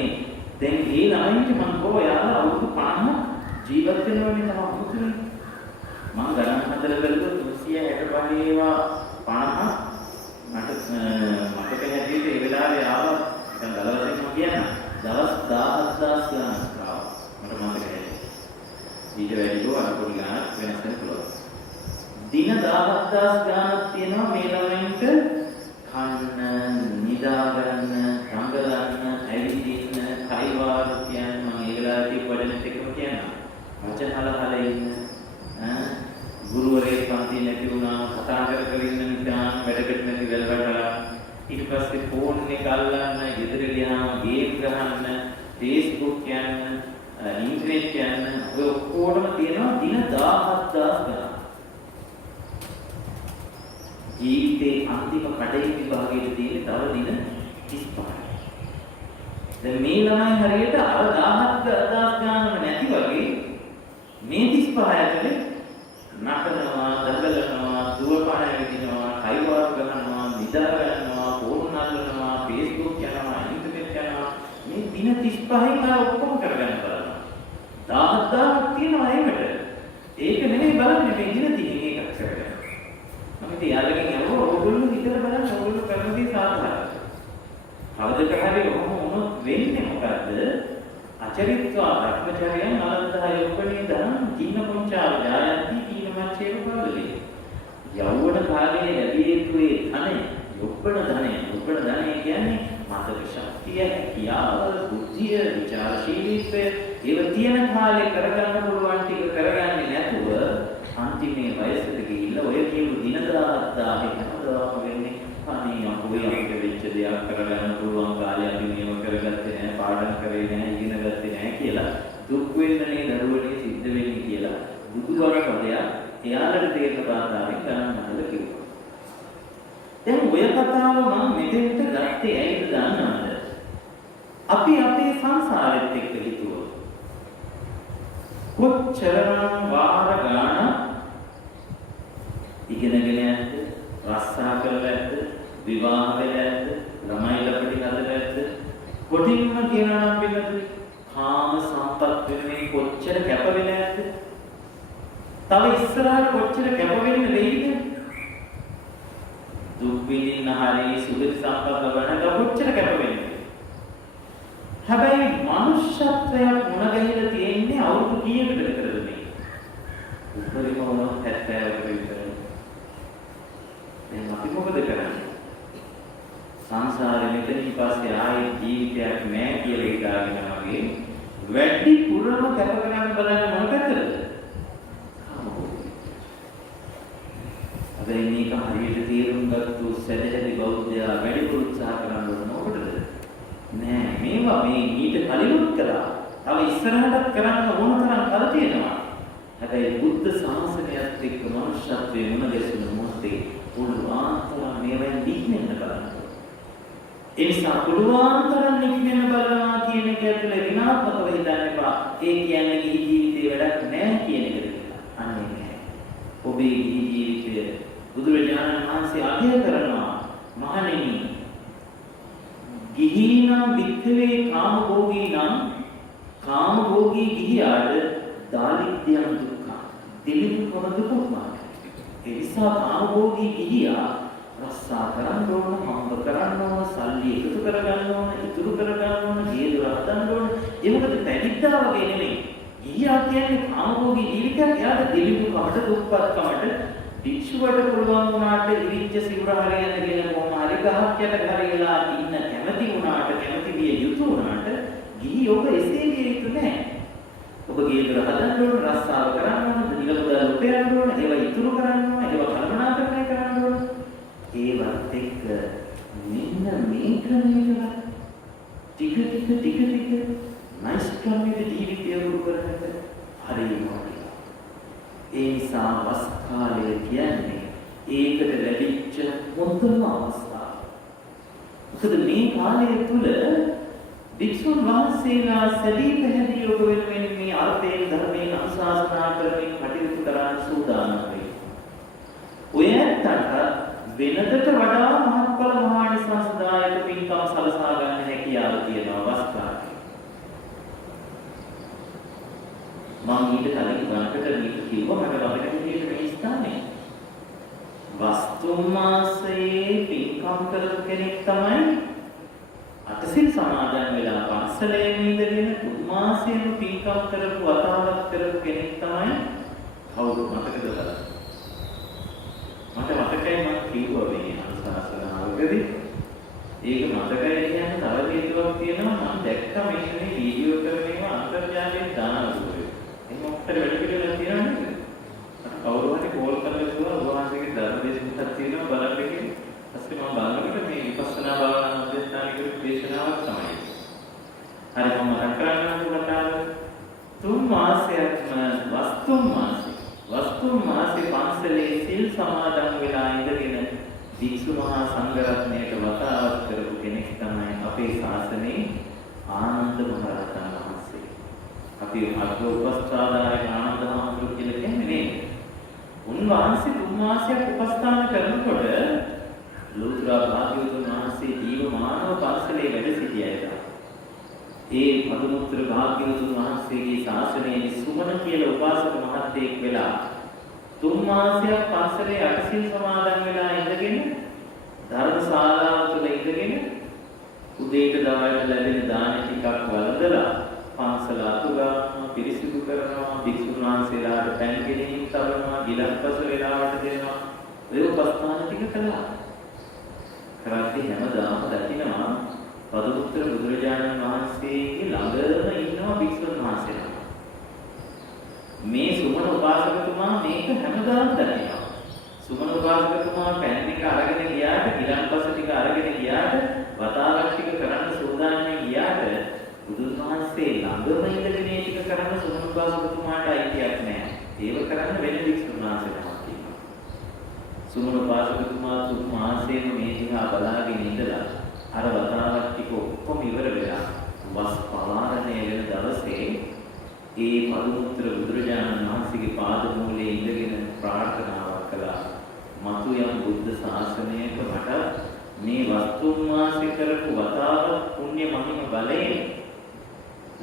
දැන් ඒ ළමයින්ට මම කෝ යාලා අවුරුදු 50 ජීවත් වෙනවනේ තමයි අමුතුනේ. මම ගණන් හදලා බලුවොත් 365 ඒවා 50 මට හැටියට ඒ වෙලාවේ ආවා දැන් දවසෙන් මම කියන්න දවස් 17000 ගණන් ආවා මට මතකයි. ඊට වැඩිව අර පොඩි ගණන් වෙනස් වෙන්න පුළුවන්. දින 17000 ගණන් තියෙනවා මේ ළමයින්ට කන්න නිදා ගන්න රංගලන්න ඇවිදින්න කයිවාර කියන මම ඒ වෙලාවේ වඩනත් එකම කියනවා. වචන හලහල ඉන්න ගුරුවරයෙක් පන්ති නැති වුණා කතා කර ඉන්න නිකන් වැඩකට නැති වෙලවටලා ඊට පස්සේ ෆෝන් එක අල්ලන්න ගෙදර ගියාම ගේම් ගහන්න Facebook යන්න ඉන්ටර්නෙට් යන්න ඔය ඔක්කොටම තියෙනවා දින 17000 ගණන්. ජීවිතේ අන්තිම කඩේ විභාගයේ තියෙන තව දින 35යි. දැන් මේ ළමයි හරියට අර 17000 ගානම නැති වගේ මේ 35 ඇතුලේ නටනවා, දඟලනවා, දුවපාන වෙදිනවා, කයිවාර ගන්නවා, නිදා ගන්නවා, ෆෝන් අල්ලනවා, Facebook යනවා, ඉන්ටර්නෙට් යනවා. මේ දින 35න් ආ ඔක්කොම කරගන්න බලනවා. 17000ක් තියෙනවා ඒකට. ඒක නෙමෙයි බලන්නේ මේ දින 30 එකක් කරගන්න. අපි යාළුවෙන් යනවා ඕගොල්ලෝ හිතලා බලන්න ඕගොල්ලෝ කරන දේ සාර්ථකයි. කවදක හරි ඔහොම වුණොත් වෙන්නේ මොකද්ද? අචරිත්වා භ්‍රමචර්යයන් අලද්ධා යොප්පණේ ධන කීන පොංචාව ජායන්ති කීන මච්චේව පදලේ. යෞවන කාලයේ ලැබිය යුතුේ ධනය යොප්පණ ධනය. යොප්පණ ධනය කියන්නේ මානසික ශක්තිය, හැකියාව, බුද්ධිය, විචාරශීලීත්වය ඒව තියෙන කාලේ කරගන්න පුළුවන් ටික කරගන්නේ නැතුව අන්තිමේ වයසට ගිහිල්ලා ඔය කියපු දින 17000 හැමදාම වෙන්නේ අනේ අපෝයි අපිට වෙච්ච දෙයක් කරගන්න පුළුවන් කාලේ අපි මේව කරගත්තේ නැහැ පාඩම් කරේ නැහැ ඉගෙන ගත්තේ නැහැ කියලා දුක් වෙන්නනේ දරුවනේ සිද්ධ වෙන්නේ කියලා බුදුවර පදයක් එයාලට තේරෙන භාෂාවෙන් ගණන් හදලා කිව්වා. දැන් ඔය කතාව මම මෙතෙන්ට ගත්තේ ඇයිද දන්නවද? අපි අපේ සංසාරෙත් එක්ක හිතුවා. කොච්චරනම් වාර ගාන ඉගෙනගෙන ඇද්ද, රස්සා කරලා ඇද්ද, විවාහ වෙලා ඇද්ද, ළමයි ලපටි හදලා ඇද්ද? කොටින්ම කියනවා නම් පිළිතුරු කාම සම්පත් වෙනුවෙන් කොච්චර කැප වෙලා ඇද්ද? තව ඉස්සරහට කොච්චර කැප වෙන්න වෙයිද? දුක් විඳින්න හරි සුදුසු සම්පත් ලබන්න කොච්චර කැප වෙන්නද? හැබැයි මනුෂ්‍යත්වයක් මුණ ගැහිලා තියෙන්නේ අවුරුදු කීයකට විතරද මේ? උපරිම වුණොත් 70කට විතර. දැන් අපි මොකද කරන්නේ? සංසාරේ මෙතනින් පස්සේ ආයේ ජීවිතයක් නැහැ කියලා හිතාගෙන වගේ වැඩි පුරම කැප කරන්න බලන්න මොන පැත්තද? අද මේක හරියට තේරුම් ගත්තු සැදැහැති බෞද්ධයා වැඩි උත්සාහ කරන්න ඕන මොකටද? නෑ මේවා මේ ඊට කලිනුත් කරා. තව ඉස්සරහටත් කරන්න ඕන තරම් කල තියෙනවා. හැබැයි බුද්ධ ශාසනයත් එක්ක මනුෂ්‍යත්වයේ මුණ ගැසෙන මොහොතේ උන්වහන්සේ මේවෙන් දික්නෙන්න බලන්න. ඒ නිසා පුළුවන් තරම් නික්මෙන බලනවා කියන එක ඇතුලේ ඍණාත්මකව හිතන්න එපා. ඒ කියන්නේ ගිහි ජීවිතේ වැඩක් නැහැ කියන එකද කියලා. අන්නේ නැහැ. ඔබේ ගිහි ජීවිතය බුදුරජාණන් වහන්සේ අගය කරනවා. මහණෙනි, ගිහිනම් වික්ඛවේ කාමභෝගී ගිහියාට දාලිද්‍යං දුක්ඛ. දිලිදුකම දුකමයි. ඒ නිසා කාමභෝගී ගිහියා රස්සා කරන්න ඕන, හම්බ කරන්න ඕන, සල්ලි එකතු කරගන්න ඕන, ඉතුරු කරගන්න ඕන, හේතු හදන්න ඕන. ඒ මොකද පැවිද්දා වගේ නෙමෙයි. ගිහියා කියන්නේ කාමභෝගී ජීවිතයක්. එයාට දිලිදුකමට, දුක්පත්කමට භික්ෂුවට පුළුවන් වුණාට ඉරිච්ච සිවුර හරියගෙන කොහොම හරි ගහක් යට හරියලා ඉන්න කැමති වුණාට, කැමති විය යුතු වුණාට ගිහි ඔබ එසේ විය යුතු නැහැ. ඔබ ගේදර හදන්න ඕන, රස්සාව කරන්න ඕන, නිලමුදල් උපයන්න ඕන, ඒවා ඉතුරු කරන්න ඕන, ඒවා කල්පනාකරණය කරන්න ඕන. ඒවත් එක්ක මෙන්න මේ ක්‍රමයකට ටික නයිස් ක්‍රමයකට ජීවිතය උරු කරන්නට හරියම වටිනවා. ඒ නිසා වස් කාලය කියන්නේ ඒකට ලැබිච්ච හොඳම අවස්ථාව. මොකද මේ කාලය තුල වික්ෂුන් වහන්සේලා සැදී පැහැදී ඔබ වෙනුවෙන් මේ අර්ථයෙන් ධර්මයෙන් අනුශාසනා කරමින් කටයුතු කරන්න සූදානම් වෙයි. ඔයයන්ට වෙනදට වඩා මහත්ඵල මහානිසංසදායක පින්කම් සලසා ගන්න හැකියාව තියෙනවා වස් කාලේ. මම ඊට කලින් ගණකට මේක කිව්වා මම ළඟට ගිහින් මේ ස්ථානේ. වස්තුම් මාසයේ පින්කම් කරපු කෙනෙක් තමයි අටසිල් සමාදන් වෙලා පන්සලේ ඉඳගෙන තුන් මාසෙම පින්කම් කරපු වතාවක් කරපු කෙනෙක් තමයි කවුද මතකද බලන්න. මට මතකයි මම කිව්වා මේ අනුශාසනාවකදී. ඒක මතකයි කියන්නේ තව හේතුවක් තියෙනවා. මම දැක්කා මේ වීඩියෝ කරන ඒවා අන්තර්ජාලයෙන් දානවා. එහෙනම් ඔක්කොට වැඩි පිළිවෙලක් තියෙනවා නේද? කවුරු හරි කෝල් කරලා කිව්වා ඔබ වහන්සේගේ ධර්ම දේශනාවක් තියෙනවා බලන්න කියලා. ඊපස්සේ මම බලනකොට මේ විපස්සනා භාවනා මධ්‍යස්ථානික දේශනාවක් තමයි. හරි මම මතක් කරගන්න කතාව. තුන් මාසයක්ම වස්තුම් මාසේ පන්සලේ සිල් සමාදන් වෙලා ඉඳගෙන වික්ෂු මහා සංඝරත්නයට වතාවත් කරපු කෙනෙක් තමයි අපේ ශාසනයේ ආනන්ද මහරහතන් වහන්සේ. අපි අර්ථ උපස්ථාදායක ආනන්ද මහතුරු කියලා කියන්නේ නේද? උන්වහන්සේ තුන් මාසයක් උපස්ථාන කරනකොට ලෝතුරා භාග්‍යවතුන් වහන්සේ ජීවමානව පන්සලේ වැඩ සිටියා. ඒ පදුමුත්‍ර භාග්‍යවතුන් වහන්සේගේ ශාසනයේ සුමන කියලා උපාසක මහත්තයෙක් වෙලා තුන් මාසයක් පන්සලේ අටසිල් සමාදන් වෙලා ඉඳගෙන ධර්ම ශාලාව තුළ ඉඳගෙන උදේට දවල්ට ලැබෙන දාන ටිකක් වළඳලා පන්සල අතුගානවා, පිරිසිදු කරනවා, භික්ෂුන් වහන්සේලාට පැන් ගෙනින් තබනවා, ගිලන්පස වේලාවට දෙනවා. ඒ උපස්ථාන ටික කළා. කරද්දී හැමදාම දකිනවා පදුමුත්‍ර බුදුරජාණන් වහන්සේගේ ළඟම ඉන්නවා භික්ෂුන් වහන්සේලා. මේ සුමන උපාසකතුමා මේක හැමදාම දකිනවා. සුමන උපාසකතුමා පැන් ටික අරගෙන ගියාට, ගිලන්පස ටික අරගෙන ගියාට, වතාවක් ටික කරන්න සූදානම් ගියාට බුදුන් වහන්සේ ළඟම ඉඳගෙන මේ ටික කරන්න සුමන උපාසකතුමාට අයිතියක් නැහැ. ඒව කරන්න වෙන භික්ෂුන් වහන්සේලා කියනවා. සුමන උපාසකතුමා තුන් මාසෙම මේ දිහා බලාගෙන ඉඳලා අර වතාවක් ටික ඔක්කොම ඉවර වෙලා වස් පවාරණය වෙන දවසේ ඒ පදුමුත්‍ර බුදුරජාණන් වහන්සේගේ පාද මූලයේ ඉඳගෙන ප්‍රාර්ථනාවක් කළා. මතු යම් බුද්ධ ශාසනයක මට මේ වස්තුන් වාසය කරපු වතාව පුණ්‍ය මහිම බලයෙන්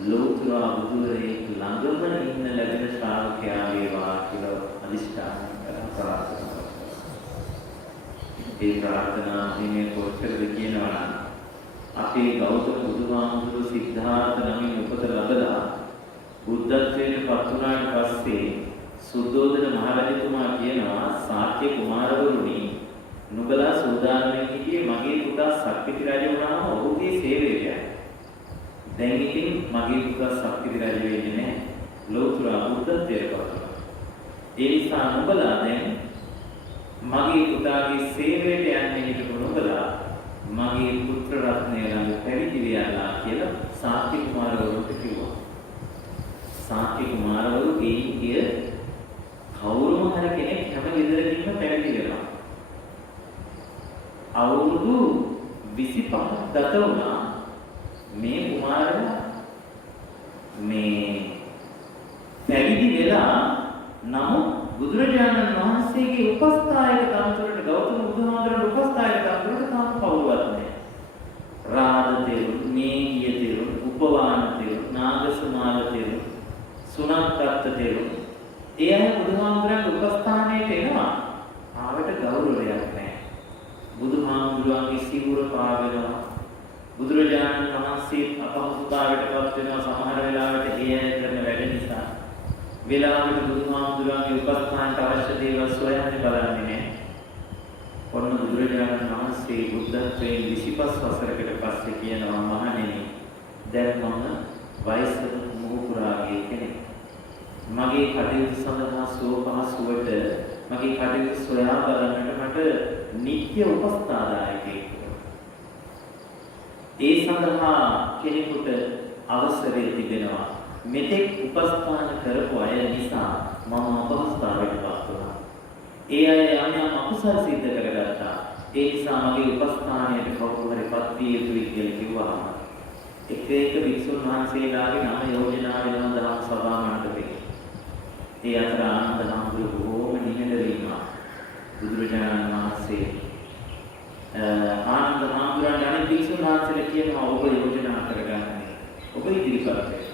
ලෝතුරා බුදුරේ ළඟම ඉන්න ලැබෙන ශ්‍රාවකයා වේවා කියලා අදිෂ්ඨාන කරලා ප්‍රාර්ථනා කළා. ඒ ප්‍රාර්ථනා හිමේ කොච්චරද කියනවා නම් අපේ ගෞතම බුදුහාමුදුරුවෝ සිද්ධාර්ථ නමින් උපත ලැබලා බුද්ධත්වයට පත් වුණාට පස්සේ සුද්ධෝදන මහරජතුමා කියනවා ශාක්‍ය කුමාරවරුනි නුඹලා සූදානම්ෙන් හිටියේ මගේ පුතා සක්විති රජ වුණාම ඔහුගේ සේවයට. දැන් ඉතින් මගේ පුතා සක්විති රජ වෙන්නේ නැහැ. ලෝතුරා බුද්ධත්වයට පත් වුණා. ඒ නිසා නුඹලා දැන් මගේ පුතාගේ සේවයට යන්නේ හිටපු නුඹලා මගේ පුත්‍ර රත්නය ළඟ පැවිදි වෙලා කියලා ශාක්‍ය කුමාරවරුන්ට කිව්වා. ශාක්‍ය කුමාරවරු ගිය කවුරුම හරි කෙනෙක් හැම ගෙදරකින්ම පැවිදි වෙනවා. අවුරුදු 25ක් ගත වුණා මේ කුමාරයා මේ පැවිදි වෙලා නමුත් බුදුරජාණන් වහන්සේගේ උපස්ථායක තනතුරට ගෞතම බුදුහාමුදුරන්ගේ උපස්ථායක තනතුරට තාම පවුවත් නැහැ. රාජ තෙරුන්, නේගිය තෙරුන්, උපවාන තෙරුන්, නාගසමාල තෙරුන්, සුනක්කත් තෙරුන් ඒ අය බුදුහාමුදුරන්ගේ උපස්ථානයට එනවා. ආවට ගෞරවයක් නැහැ. බුදුහාමුදුරන්ගේ සිවුර පාවෙනවා. බුදුරජාණන් වහන්සේ අපහසුතාවයටපත් වෙනවා සමහර වෙලාවට ඒ අය කරන වැඩ නිසා. වෙලාවට බුදුහාමුදුරන්ගේ උපස්ථානට අවශ්‍ය දේවල් සොයන්නේ බලන්නේ නැහැ. ඔන්න බුදුරජාණන් වහන්සේ බුද්ධත්වයෙන් 25 වසරකට පස්සේ කියනවා මහණෙනි දැන් මම වයසට මුහුකුරාගේ කෙනෙක්. මගේ කටයුතු සඳහා සුවපහසුවට මගේ කටයුතු සොයා බලන්නට මට නිත්‍ය උපස්ථාදායකයෙක් ඒ සඳහා කෙනෙකුට අවසරය තිබෙනවා. මෙතෙක් උපස්ථාන කරපු අය නිසා මම අපහසුතාවයටපත් වුණා. ඒ අය යම් යම් අකුසල් සිද්ධ කරගත්තා. ඒ නිසා මගේ උපස්ථානයට කවුරු හරි පත් විය යුතුයි කියලා කිව්වහම එක එක වික්ෂුන් වහන්සේලාගේ නම යෝජනා වෙනවා දහම් සභා මණ්ඩපේ. ඒ අතර ආනන්ද හාමුදුරුවෝ බොහෝම නිහඬව ඉන්නවා. බුදුරජාණන් වහන්සේ ආනන්ද හාමුදුරන්ට අනෙක් වික්ෂුන් වහන්සේලා කියනවා ඔබ යෝජනා කරගන්නේ. ඔබ ඉදිරිපත් වෙන්න.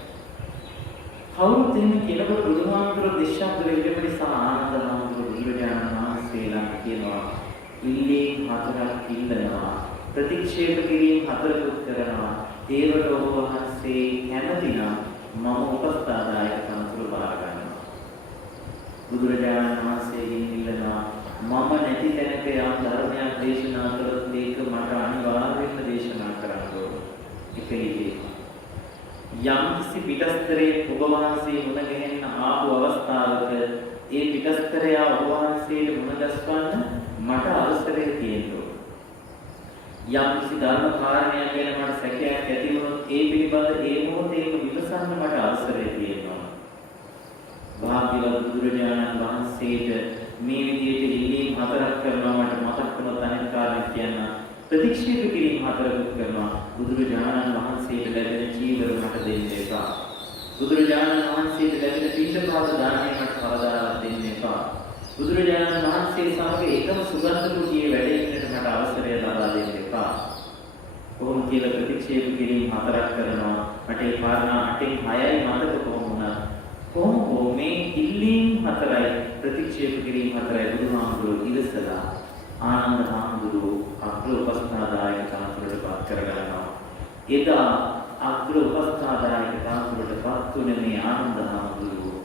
කවුරුත් එහෙම කියනකොට බුදුහාමුදුරුවෝ දෙශබ්ද වෙන්න නිසා ආනන්ද හාමුදුරුවෝ බුදුරජාණන් වහන්සේලා කියනවා ඉල්ලීම් 4ක් ඉල්ලනවා. ප්‍රතික්ෂේප කිරීම 4කුත් කරනවා. ඒවට ඔබ වහන්සේ කැමති නම් මම උපස්ථාදායක තනතුරු බාර ගන්නවා. බුදුරජාණන් වහන්සේගෙන් ඉල්ලනවා මම නැති තැනක යම් ධර්මයක් දේශනා කළොත් ඒක මට අනිවාර්යයෙන්ම දේශනා කරන්න ඕන. ඒකයි යම් කිසි පිටස්තරයේ ඔබ වහන්සේ මුණ ගැහෙන්න ආපු අවස්ථාවක ඒ පිටස්තරය ඔබ වහන්සේට මුණ ගැස්වන්න මට අවසරය තියෙනවා. යම් කිසි ධර්ම කාරණයක් ගැන මට සැකයක් ඇති වුණොත් ඒ පිළිබඳ ඒ මොහොතේම විමසන්න මට අවසරය තියෙනවා. භාග්‍යවත් බුදුරජාණන් වහන්සේට මේ විදිහට ඉල්ලීම් 4ක් කරනවා මට මතක් වුණොත් අනෙක් කාරණයක් කියන්න. ප්‍රතික්ෂේප කිරීම 4ක් කරනවා. බුදුරජාණන් වහන්සේට ලැබෙන චීවර මට දෙන්න එපා. බුදුරජාණන් වහන්සේට ලැබෙන පින්කපාත දානය මට කවදාවත් දෙන්න එපා. බුදුරජාණන් වහන්සේ සමග එකම සුගන්ධ කුටියේ වැඩ ඉන්නට මට අවසරය ලබා දෙන්න එපා. කොහොම කියලා ප්‍රතික්ෂේප කිරීම 4ක් කරනවා. මට ඒ කාරණා 8න් 6යි මතක කොහොම වුණා. කොහොම මේ ඉල්ලීම් 4යි ප්‍රතික්ෂේප කිරීම 4යි බුදුහාමුදුරුවෝ ඉවසලා ආනන්ද හාමුදුරුවෝ අග්‍ර උපස්ථාදායක තනතුරට පත් කරගන්නවා. එදා අග්‍ර උපස්ථාදායක තනතුරට පත් වුණේ මේ ආනන්ද හාමුදුරුවෝ.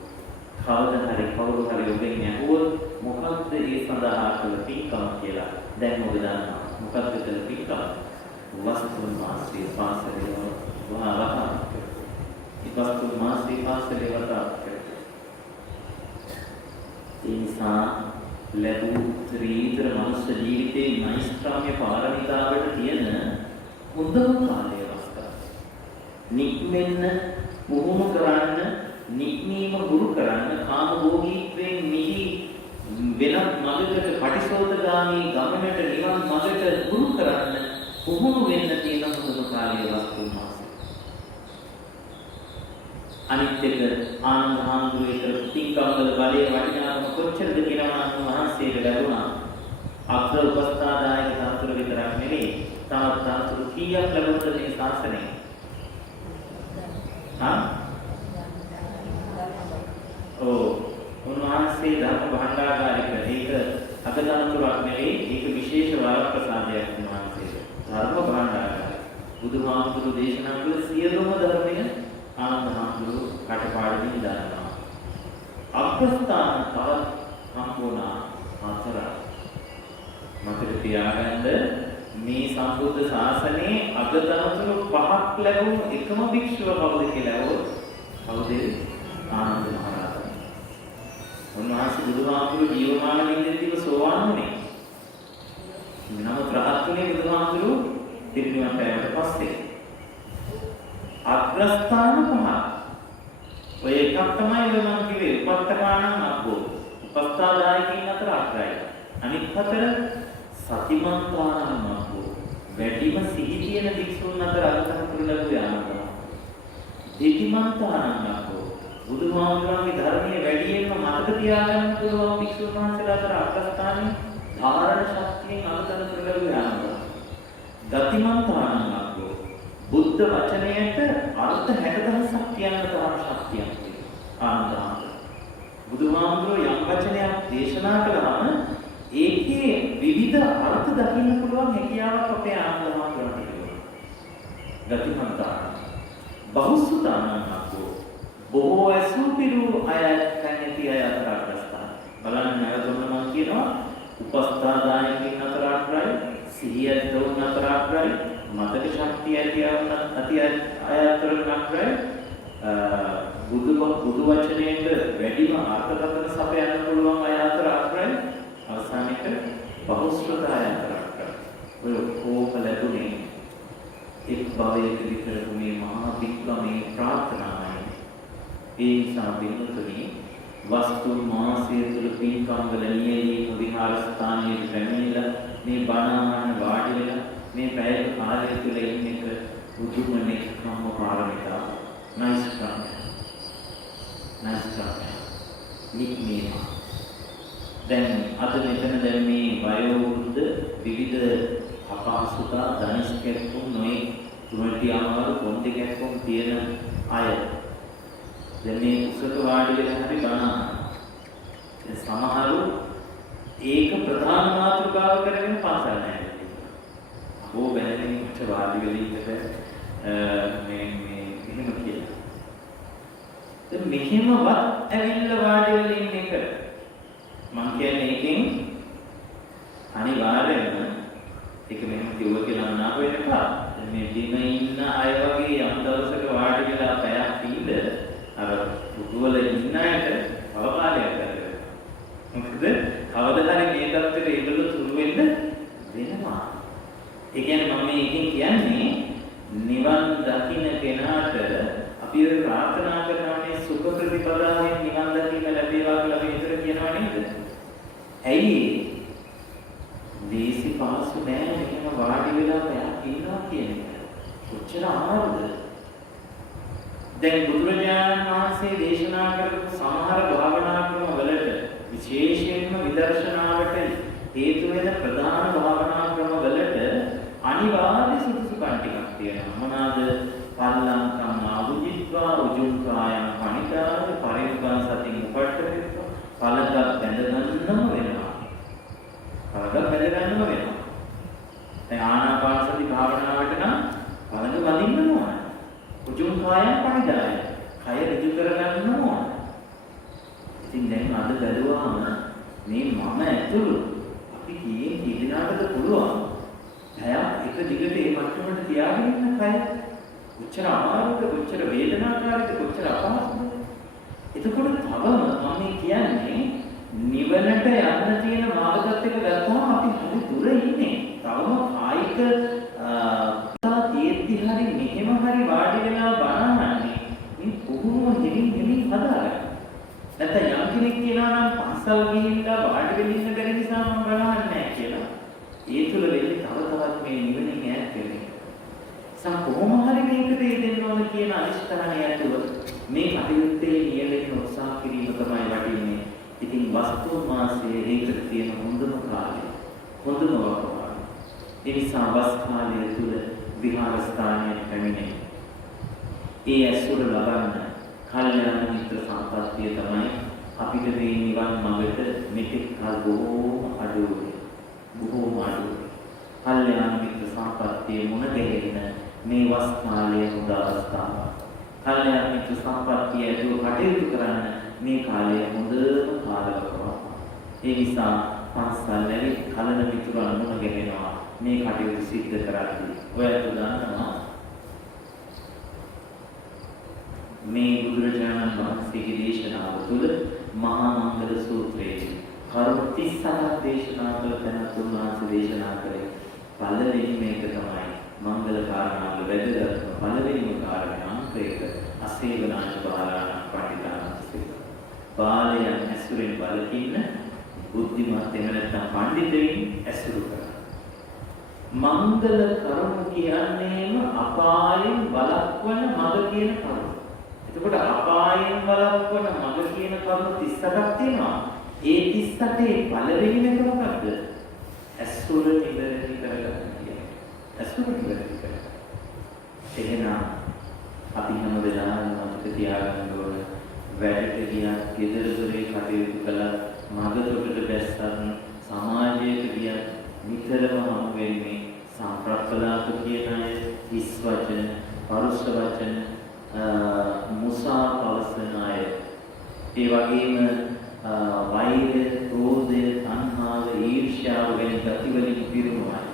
කවදා හරි කවුරු හරි ඔබෙන් ඇහුවොත් මොකක්ද ඒ සඳහා කළ පින්කම කියලා දැන් ඔබ දන්නවා. මොකක්ද කළ පින්කම? වස්තුන් මාසේ පාසලේ වහලා ඉපස්තුන් මාසේ පාසලේ වතා ඉන්සා ලැබූ ත්‍රිවිධ මනුෂ්‍ය ජීවිතයේ නෛෂ්ක්‍රම්‍ය පාරමිතාවට තියෙන හොඳම කාලය අවස්ථාව. නික්මෙන්න, පුහුණු කරන්න, නික්මීම ගුරු කරන්න, කාමභෝගීත්වයෙන් මිහි වෙනත් මඟකට පටිසෝතගාමී ගමනට නිවන් මඟට ගුරු කරන්න, පුහුණු වෙන්න තියෙන හොඳම කාලය වස්තුන් මාසය. අනිත් එක ආනන්ද හාමුදුරුවෝ පින්කම්වල බලයේ වටිනාකම කොච්චරද කියලා නම් වහන්සේට ලැබුණා. අග්‍ර උපස්ථාදායක තනතුර විතරක් නෙවෙයි තවත් තනතුරු කීයක් ලැබුණද මේ ශාසනයේ? උන්වහන්සේ ධර්ම භණ්ඩාගාරික ඒක අගතනතුරක් නෙවෙයි ඒක විශේෂ වරප්‍රසාදයක් උන්වහන්සේට. ධර්ම භණ්ඩාගාරික බුදුහාමුදුරුවෝ දේශනා කළ සියලුම ධර්මය ආනන්ද හාමුදුරුවෝ කටපාඩමින් දන්නවා. අප්‍රස්ථාන තවත් හම්බුණා 4ක්. මතක තියාගන්න මේ සම්බුද්ධ ශාසනයේ අගතනතුරු 5ක් ලැබුණු එකම භික්ෂුව කවුද කියලා ඇහුවොත් කවුද? ආනන්ද මහරහතන්. උන්වහන්සේ බුදුහාමුදුරුවෝ ජීවමාන වෙද්දීම සෝවාන් වුණේ. නමුත් රහත් වුණේ බුදුහාමුදුරුවෝ පිරිනිවන් පෑමට පස්සේ. අග්‍රස්ථාන 5ක්. ඔය එකක් තමයි ඔය මම කිව්වේ උපත්තකාණන් අග්ගෝ. උපස්ථාදායකින් අතර අග්‍රයි. අනිත් 4 සතිමන්තාණන් අග්ගෝ. වැඩිම සිහි තියෙන භික්ෂුන් අතර අගතහතුරු ලැබුවේ ආනන්දහාමුදුරුවෝ. දෙතිමන්තානන්දකෝ බුදුහාමුදුරන්ගේ ධර්මයේ වැඩියෙන්ම මතක තියාගන්න පුළුවන් භික්ෂුන් වහන්සේලා අතර අග්‍රස්ථානයේ ධාරණ ශක්තියෙන් අගතහතුරු ලැබුවේ ආනන්දහාමුදුරුවෝ. ගතිමන්තානන්දකෝ බුද්ධ වචනයට අර්ථ 60,000ක් කියන්න තරම් ශක්තියක් තියෙනවා ආනන්දහාමුදුරුවෝ. බුදුහාමුදුරුවෝ යම් වචනයක් දේශනා කළාම ඒකේ විවිධ අර්ථ දකින්න පුළුවන් හැකියාවක් අපේ ආනන්දහාමුදුරුවන්ට තිබුණා. ගතිමන්තාන බහුසුතානන්දකෝ බොහෝ ඇසුපිරු අය කැණති අය අතර අග්‍රස්ථාන. බලන්න නැවතුන මම කියනවා උපස්ථාදායකින් අතර අග්‍රයි, සිහියතුන් අතර අග්‍රයි, මතක ශක්තිය ඇති අය අතර අග්‍රයි, බුදු වචනයට වැඩිම අර්ථකථන සපයන්න පුළුවන් අය අතර අග්‍රයි, අවසානයේට බහුශ්‍රත අය අතර අග්‍රයි. ඔය කොහොම ලැබුණේ එක් භවයක විතරක මේ මහා වික්‍රමයේ ප්‍රාර්ථනාවයි. ඒ නිසා බින්දුතුනි වස්තුන් මාසය තුළ පින්කම් වල නියැලීම විහාරස්ථානයේ පැමිණිලා මේ බණාහන වාඩි වෙලා මේ පැය කාලය තුළ ඉන්න එක උතුම්නේ කම්ම පාරමිතා. නයිස්කම් නික්මීම. දැන් අද මෙතන දැන් මේ වයෝවෘද්ධ විවිධ අපහසුතා ධනිෂ් කැක්කුම් නොයි තුමටි අමාරු පොන්ටි කැක්කුම් තියෙන අය දැන් මේ උසක වාඩි වෙලා හරි බණ සමහරු ඒක ප්‍රධාන මාතෘකාව කරගෙන පාසල් නැහැ. ඕ බැලෙන්නේ මට වාඩි වෙලා ඉන්නට මේ එහෙම කියලා. දැන් මෙහෙමවත් ඇවිල්ලා වාඩි වෙලා ඉන්න එක මම කියන්නේ ඒකෙන් අනිවාර්යයෙන්ම ඒක මෙහෙම කිව්ව කියලා නාව වෙන්න එපා. මේ දින ඉන්න අය වගේ යම් දවසක වාඩි වෙලා පැයක් ඉඳ අර පුදුවල ඉන්න අයට අවකාශයක් ගන්න. මොකද කවදා හරි මේ தත්ත්වෙට ඒගොල්ලෝ තුරු වෙන්න වෙනවා. ඒ කියන්නේ මම මේකෙන් කියන්නේ නිවන් දකින්න කෙනාට අපි ප්‍රාර්ථනා කරනවානේ සුඛ ප්‍රතිපදාවෙන් නිවන් දකින්න ලැබේවා කියලා අපි විතර කියනවා නේද? ඇයි දේසි පාසු නෑ මෙහෙම වාඩි වෙලා පැයක් ඉන්නවා කියන එක. කොච්චර අමාරුද? දැන් බුදුරජාණන් වහන්සේ දේශනා කරපු සමහර භාවනා ක්‍රම වලට විශේෂයෙන්ම විදර්ශනාවට හේතු වෙන ප්‍රධාන භාවනා ක්‍රම වලට අනිවාර්ය සුදුසුකම් ටිකක් තියෙනවා. මොනවාද? පල්ලංකම් ආවුජිත්වා උජුං කායං පණිදාය පරිඋපන් සතින් උපට්ඨිතව පළක බැඳ ගන්නම වෙනවා. පළක බැඳ ගන්නම වෙනවා. දැන් ආනාපාන සති භාවනාවට නම් පළක බඳින්නම ඕන. උජුං කායං පණිදාය කය ඍජු කරගන්නම ඕන. ඉතින් දැන් අද බැලුවාම මේ මම ඇතුළු අපි කීයෙන් කීදෙනාටද පුළුවන් හැයක් එක දිගට මේ මට්ටමට තියාගෙන ඉන්න කය කොච්චර අමාරුද, කොච්චර වේදනාකාරීද, කොච්චර අපහසුද? එතකොට තවම මම කියන්නේ නිවනට යන්න තියෙන මාර්ගයත් එක්ක ගත්තාම අපි හරි දුර ඉන්නේ. තවම කායික තියෙද්දි හරි මෙහෙම හරි වාඩි වෙලා බලන්නේ මේ කොහොම දෙමින් හදාගන්න. නැත්නම් යම් කෙනෙක් කියනවා නම් පස්සල් ගිහිල්ලා වාඩි වෙන්න ඉන්න බැරි නිසා මම බලන්නේ නැහැ කියලා. ඒ තුල වෙන්නේ තව තවත් මේ නිවනින් ඈත් වෙන්නේ. කොහොම හරි මේකට දෙන්න ඕන කියන අනිෂ්ඨානය ඇතුව මේ කටයුත්තේ නියැලෙන්න උත්සාහ කිරීම තමයි වටින්නේ. ඉතින් වස්තු මාසයේ ඒකට තියෙන හොඳම කාලය, හොඳම වකවානුව. ඒ නිසා වස් කාලය තුල විහාරස්ථානයේ පැමිණෙන ඒ ඇසුර ලබන්න කල්යාණ මිත්‍ර සම්පත්තිය තමයි අපිට මේ නිවන් මාර්ගයට මෙතෙක් කල් බොහෝම අඩුවේ. කල්යාණ මිත්‍ර සම්පත්තිය මුණ ගැහෙන්න මේ වස් කාලයේ හොඳ අවස්ථාවක්. කල්යාණ මිත්‍ර සම්පත්තිය ඇතුළු කටයුතු කරන්න මේ කාලය හොඳම කාලවකවානුවක්. ඒ නිසා පන්සල් නැරි කලන මිතුරන් මුණ ගැහෙනවා මේ කටයුතු සිද්ධ කරද්දී. ඔයත් දන්නවා මේ බුදුරජාණන් වහන්සේගේ දේශනාව තුළ මහා මංගල සූත්‍රයේ කරුණු 37ක් දේශනා කළ තැන තුන්වහන්සේ දේශනා කරේ පළවෙනි මේක තමයි මංගල කාරණාවල වැදගත්ම පළවෙනිම කාරණය අංකයක අසේවනාච බාලාණ පඬිතානස්සේ. බාලයන් ඇසුරෙන් බලකින්න බුද්ධිමත් එහෙම නැත්නම් පඬිතෙයින් ඇසුරු කරනවා. මංගල කරුණු කියන්නේම අපායෙන් වළක්වන මඟ කියන කරුණ. එතකොට අපායෙන් වළක්වන මඟ කියන කරුණු 38ක් තියෙනවා. ඒ 38 පළවෙනි එක මොකක්ද? අසුර නිවැරදි කරගන්න කියන්නේ. අසුර නිවැරදි කරගන්න. එහෙනම් අපි හැම වෙලාවෙම මතක තියාගන්න ඕන වැඩට ගියත්, ගෙදර දොරේ කටයුතු කළා, මඟතොටට බැස්සත්, සමාජයට ගියත් නිතරම හමු වෙන්නේ සම්ප්‍රප්පලාප කියන අය, හිස් වචන, පරුෂ වචන, මුසා පවසන අය. ඒ වගේම වෛරය, ක්‍රෝධය, තණ්හාව, ඊර්ෂ්‍යාව වැනි ගතිවලින් පිරුණු අය.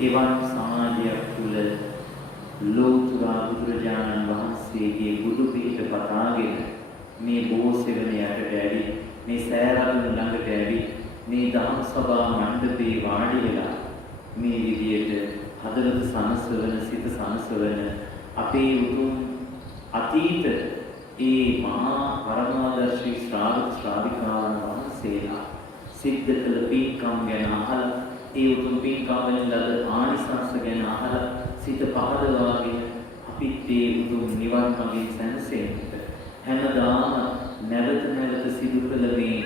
එවන් සමාජයක් තුළ ලෝතුරා බුදුරජාණන් වහන්සේගේ බුදු පිහිට පතාගෙන මේ බෝසෙවණ යටට ඇවි, මේ සෑරදුන ළඟට ඇවි, මේ දහම් සභා මණ්ඩපේ වාඩි වෙලා මේ විදියට හදවත සනසවන, සිත සනසවන අපේ උතුම් අතීත ඒ මහා පරමාදර්ශී ශ්‍රාවක ශ්‍රාවිකාවන් වහන්සේලා සිද්ධ කළ පින්කම් ගැන අහලා, ඒ උතුම් පින්කම් වලින් ලද ආනිසංස ගැන අහලා සිත පහදවාගෙන අපිත් ඒ උතුම් නිවන් මාර්ගයෙන් සැනසෙන්නට හැමදාම නැවත නැවත සිදු කළ මේ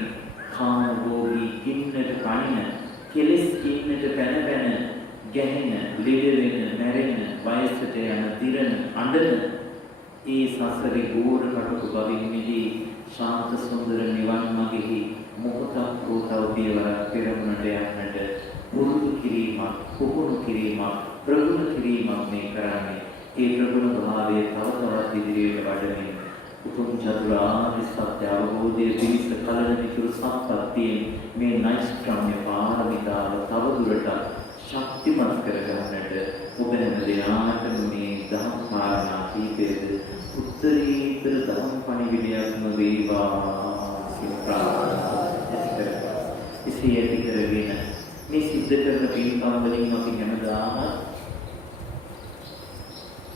කාම භෝගී කින්නට කණින කෙලෙස් කින්නට පැන පැන ගැහෙන, ලෙඩ වෙන, මැරෙන, වයසට යන, දිරන, අඬන ඒ සසරේ ගෝර කටුක බවින් මිදී ශාන්ත සුන්දර නිවන් මාර්ගෙහි මොහොතක් වූ තව පියවරක් පෙරමුණට යන්නට පුරුදු කිරීමක්, පුහුණු කිරීමක්, ප්‍රගුණ කිරීමක් මේ කරන්නේ. ඒ ප්‍රගුණ භාවයේ තව තවත් ඉදිරියට වඩමින් උතුම් චතුරාර්ය සත්‍ය අවබෝධයේ පිණිස කලන මිතුරු සම්පත්තියෙන් මේ නෛෂ්ක්‍රම්‍ය පාරමිතාව තව දුරටත් ශක්තිමත් කරගන්නට ඔබ හැම දෙනාටම මේ දහම් කාරණා කීපයද උත්තරීතර දහම් පණිවිඩයක්ම වේවා කියලා ප්‍රාර්ථනා කරනවා. එසේ ඇති කරගෙන මේ සිද්ධ කරන පින්කම් වලින් අපි හැමදාම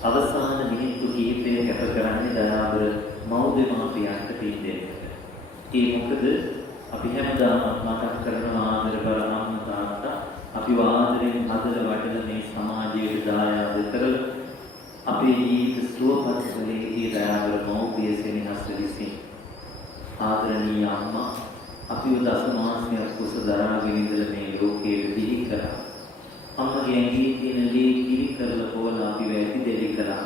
අවසාන මිනිත්තු කිහිපය කැප කරන්නේ දයාබර මෞදමාපියන්ට පින් දෙන්නට. ඒ මොකද අපි හැමදාම මතක් කරනවා ආදර බර අම්මා තාත්තා අපි ආදරෙන් හදලා වඩන මේ සමාජයේ දායාද කරලා අපේ ජීවිත සුවපත් කළේ දයාබර මෞපිය සෙනෙහස විසින්. ආදරණීය අම්මා අපිව දස මාසයක් කුස දරාගෙන ඉඳලා මේ ලෝකයේ දිවි කරා. අම්මගේ ඇඟේ තියෙන ලේ කිරි කරලා පොවලා අපි වැටි දෙලි කරා.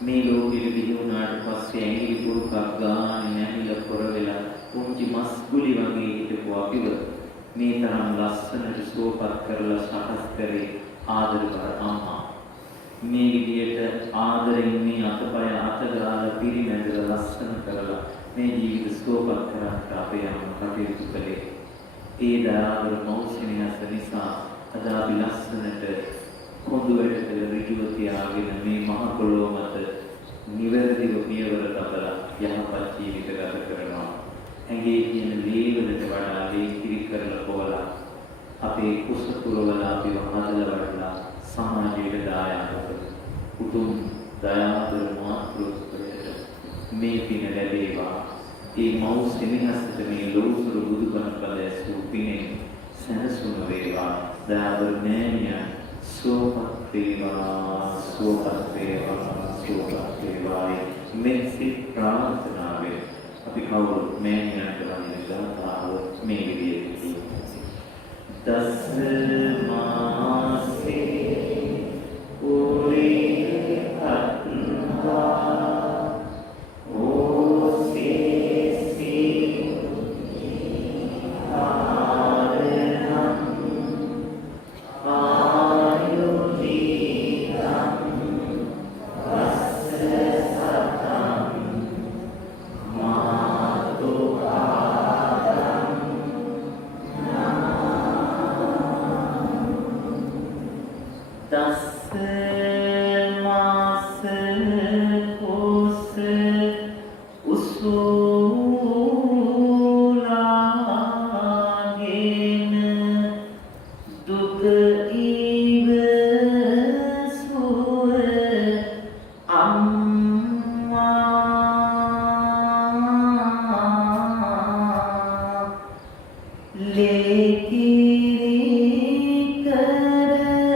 මේ ලෝකෙට දිවි වුණාට පස්සේ ඇඟිලි පුරුකක් ගානේ නැහිලා පොර වෙලා පුංචි මස් ගුලි වගේ හිටපු අපිව මේ තරම් ලස්සනට සුවපත් කරලා සකස් කරේ ආදර කර අම්මා. මේ විදියට ආදරෙන් මේ අතපය අතගාලා පිරිමැදලා ලස්සන කරලා මේ ජීවිත සුවපත් කරන්නට අපේ අම්මා කටයුතු කළේ. ඒ දයාබර මෞසිනියස නිසා අද අපි ලස්සනට කොඳු වැඩ කළ ඍජුව තියාගෙන මේ මහ පොළොව මත නිවැරදිව පියවර තබලා යහපත් ජීවිත ගත කරනවා. ඇඟේ තියෙන ලේවලට වඩා ලේ කිරි කරලා පොවලා අපේ කුස පුරවලා අපිව හදලා වඩලා සමාජයට දායාද කරන උතුම් දයාබර මාතෘත්වයට මේ පින ලැබේවා. ඒ මව් සෙනෙහසට මේ ලෝසුරු බුදුබණ පද ඇසූ පිනෙන් සැනසුම වේවා. දයාබර මෑණියන් සුවපත් වේවා, සුවපත් වේවා, සුවපත් වේවායි මෙත්සි ප්‍රාර්ථනාවෙන් අපි කවුරුත් මෑණියන්ට වඳින ගාථාව මේ විදිහට කියමු. දස මාසේ උරේ අත්වා लेकिरी कर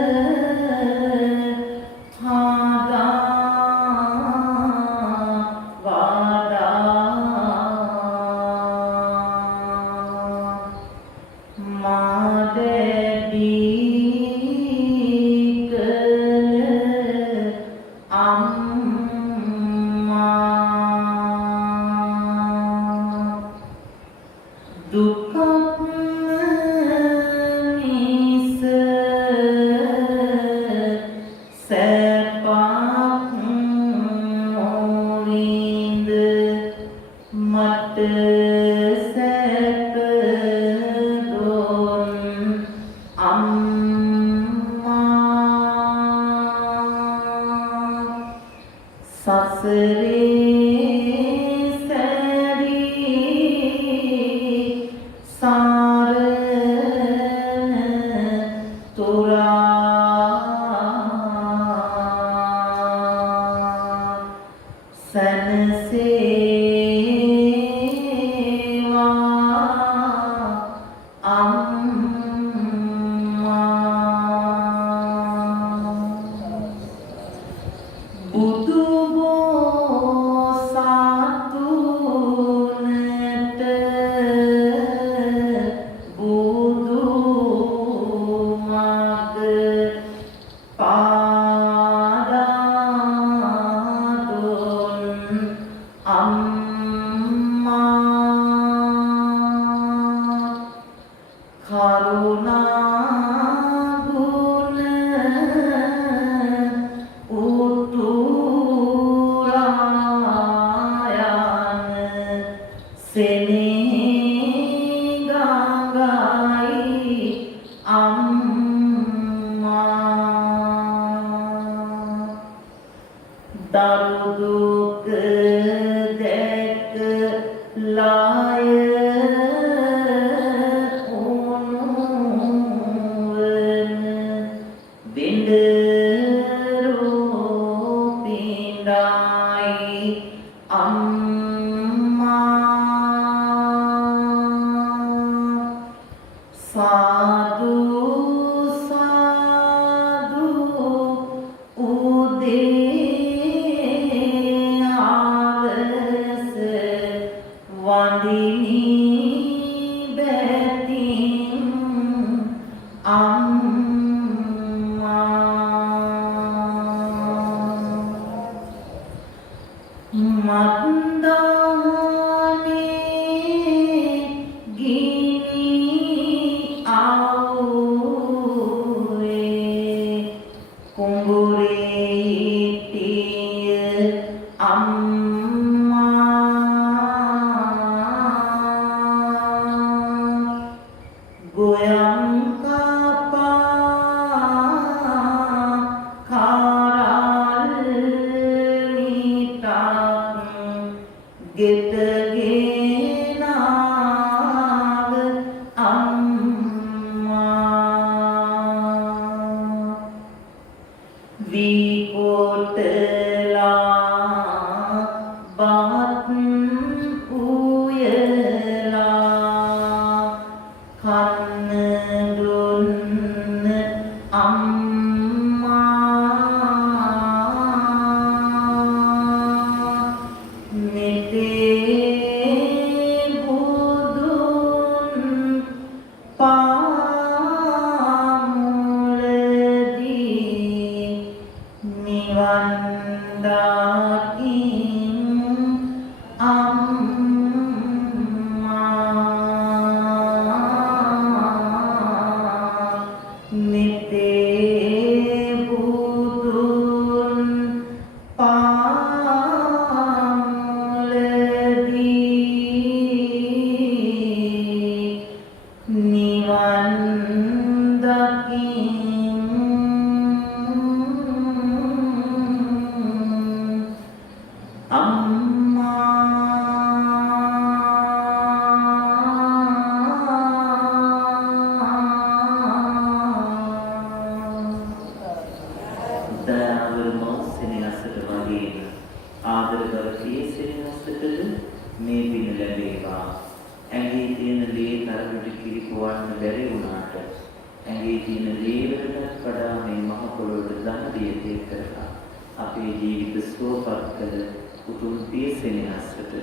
උතුම් පියසෙනෙහසට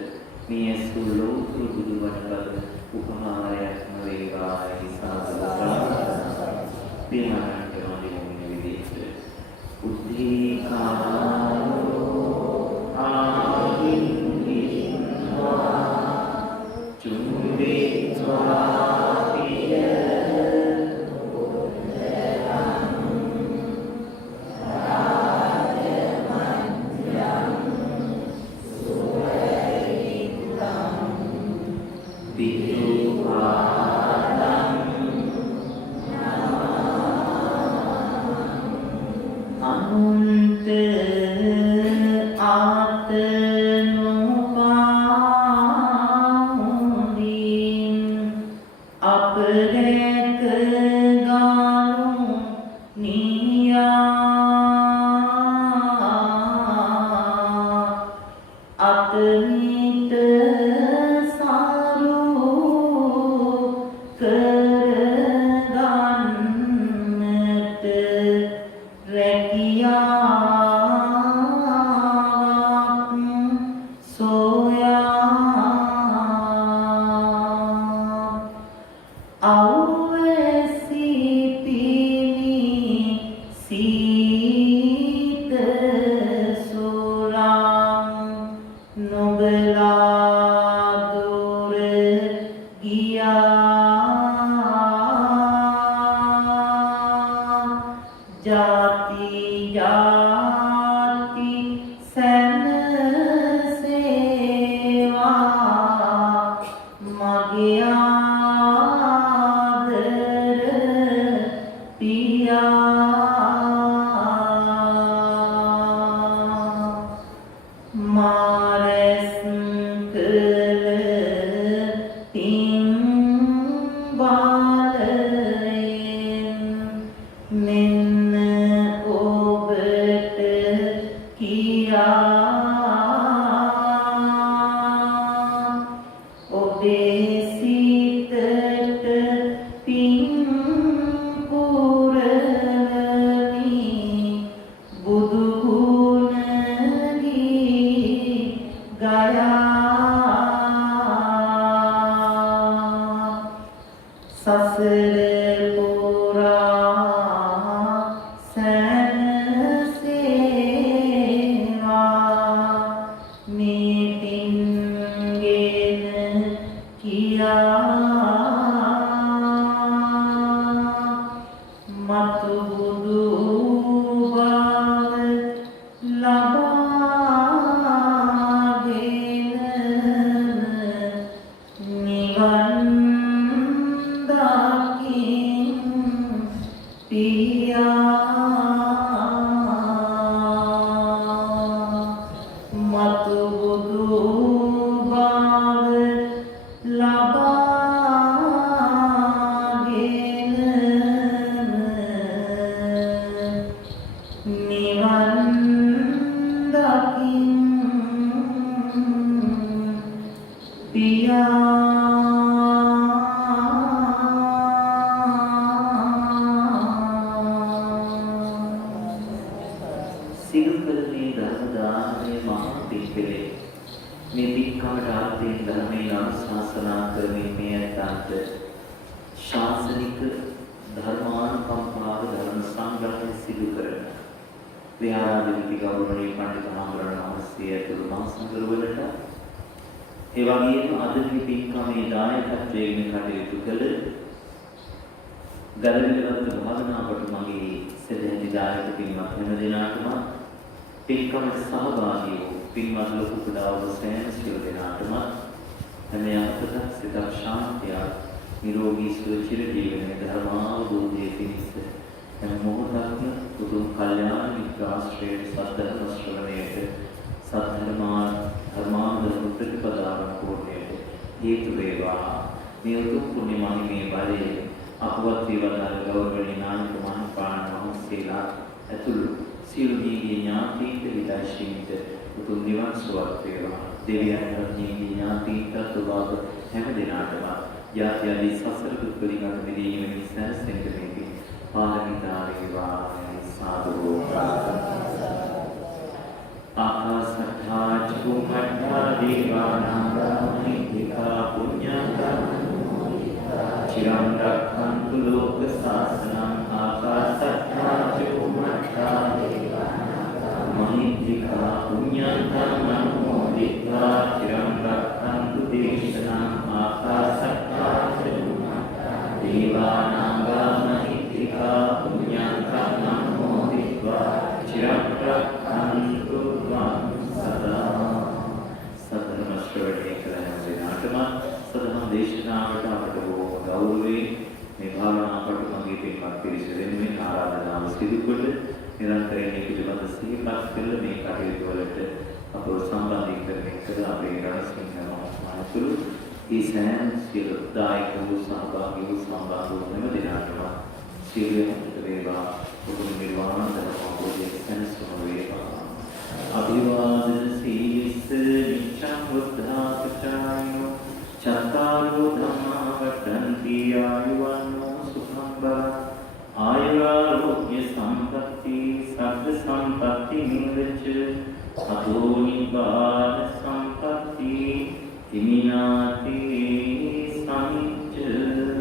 මේ ඇසූ ලෝතුරු බුදු වඩ බව උපහාරයක් වේවායි සාදු පියාණන්ට වඳින විදිහට උද්දීකාරෝ ආහින්දිවා චුම්බිත්වා පිය සාසනං ආකාශත්තා චුම්මත්තා මහිත්‍තිකා පුඤ්ඤන්තං අනුමෝදිत्वा චිරං රක්ඛන්තු දේශනං ආකාශත්තා චුම්මත්තා දේවානාගා මහිත්‍තිකා පුඤ්ඤන්තං අනුමෝදිत्वा චිරං රක්ඛන්තු සදා සතරම ශ්‍රවණය කරන දිනාටම සදහම් දේශනාවට අපට බොහොම ගෞරවයෙන් මේ භාවනා පටුමගේ පින්වත් පිරිස වෙනුවෙන් ආරාධනාව සිදු කොට නිරන්තරයෙන් මේ පිළිබඳ සිහිපත් කළ මේ කටයුතු වලට අපව සම්බන්ධීකරණය කළ අපේ රණසිංහ මහත්මයාතුළු ඒ සෑම සියලු දායක වූ සහභාගී වූ සම්බන්ධ වූ හැම දිනාටම සියලුම වේවා උතුම් නිර්වාණ ධර්මෝපදේශ සැනසීම වේවා අභිවාදන සීලිස්ස නිච්ඡං බුද්ධාචාර්යෝ චත්තාරෝ ධම්මා වඩ්ඩන්ති ආයුවන්නෝ සුඛං බලං ආයුරාෝග්‍ය සම්පatti සබ්බ සම්පatti නිරච්ච අතෝ නිබ්බාන සම්පatti හිමිනාති සමිච්ඡතු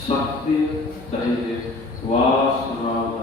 ශක්තිය, ධෛර්යය, වාසනාව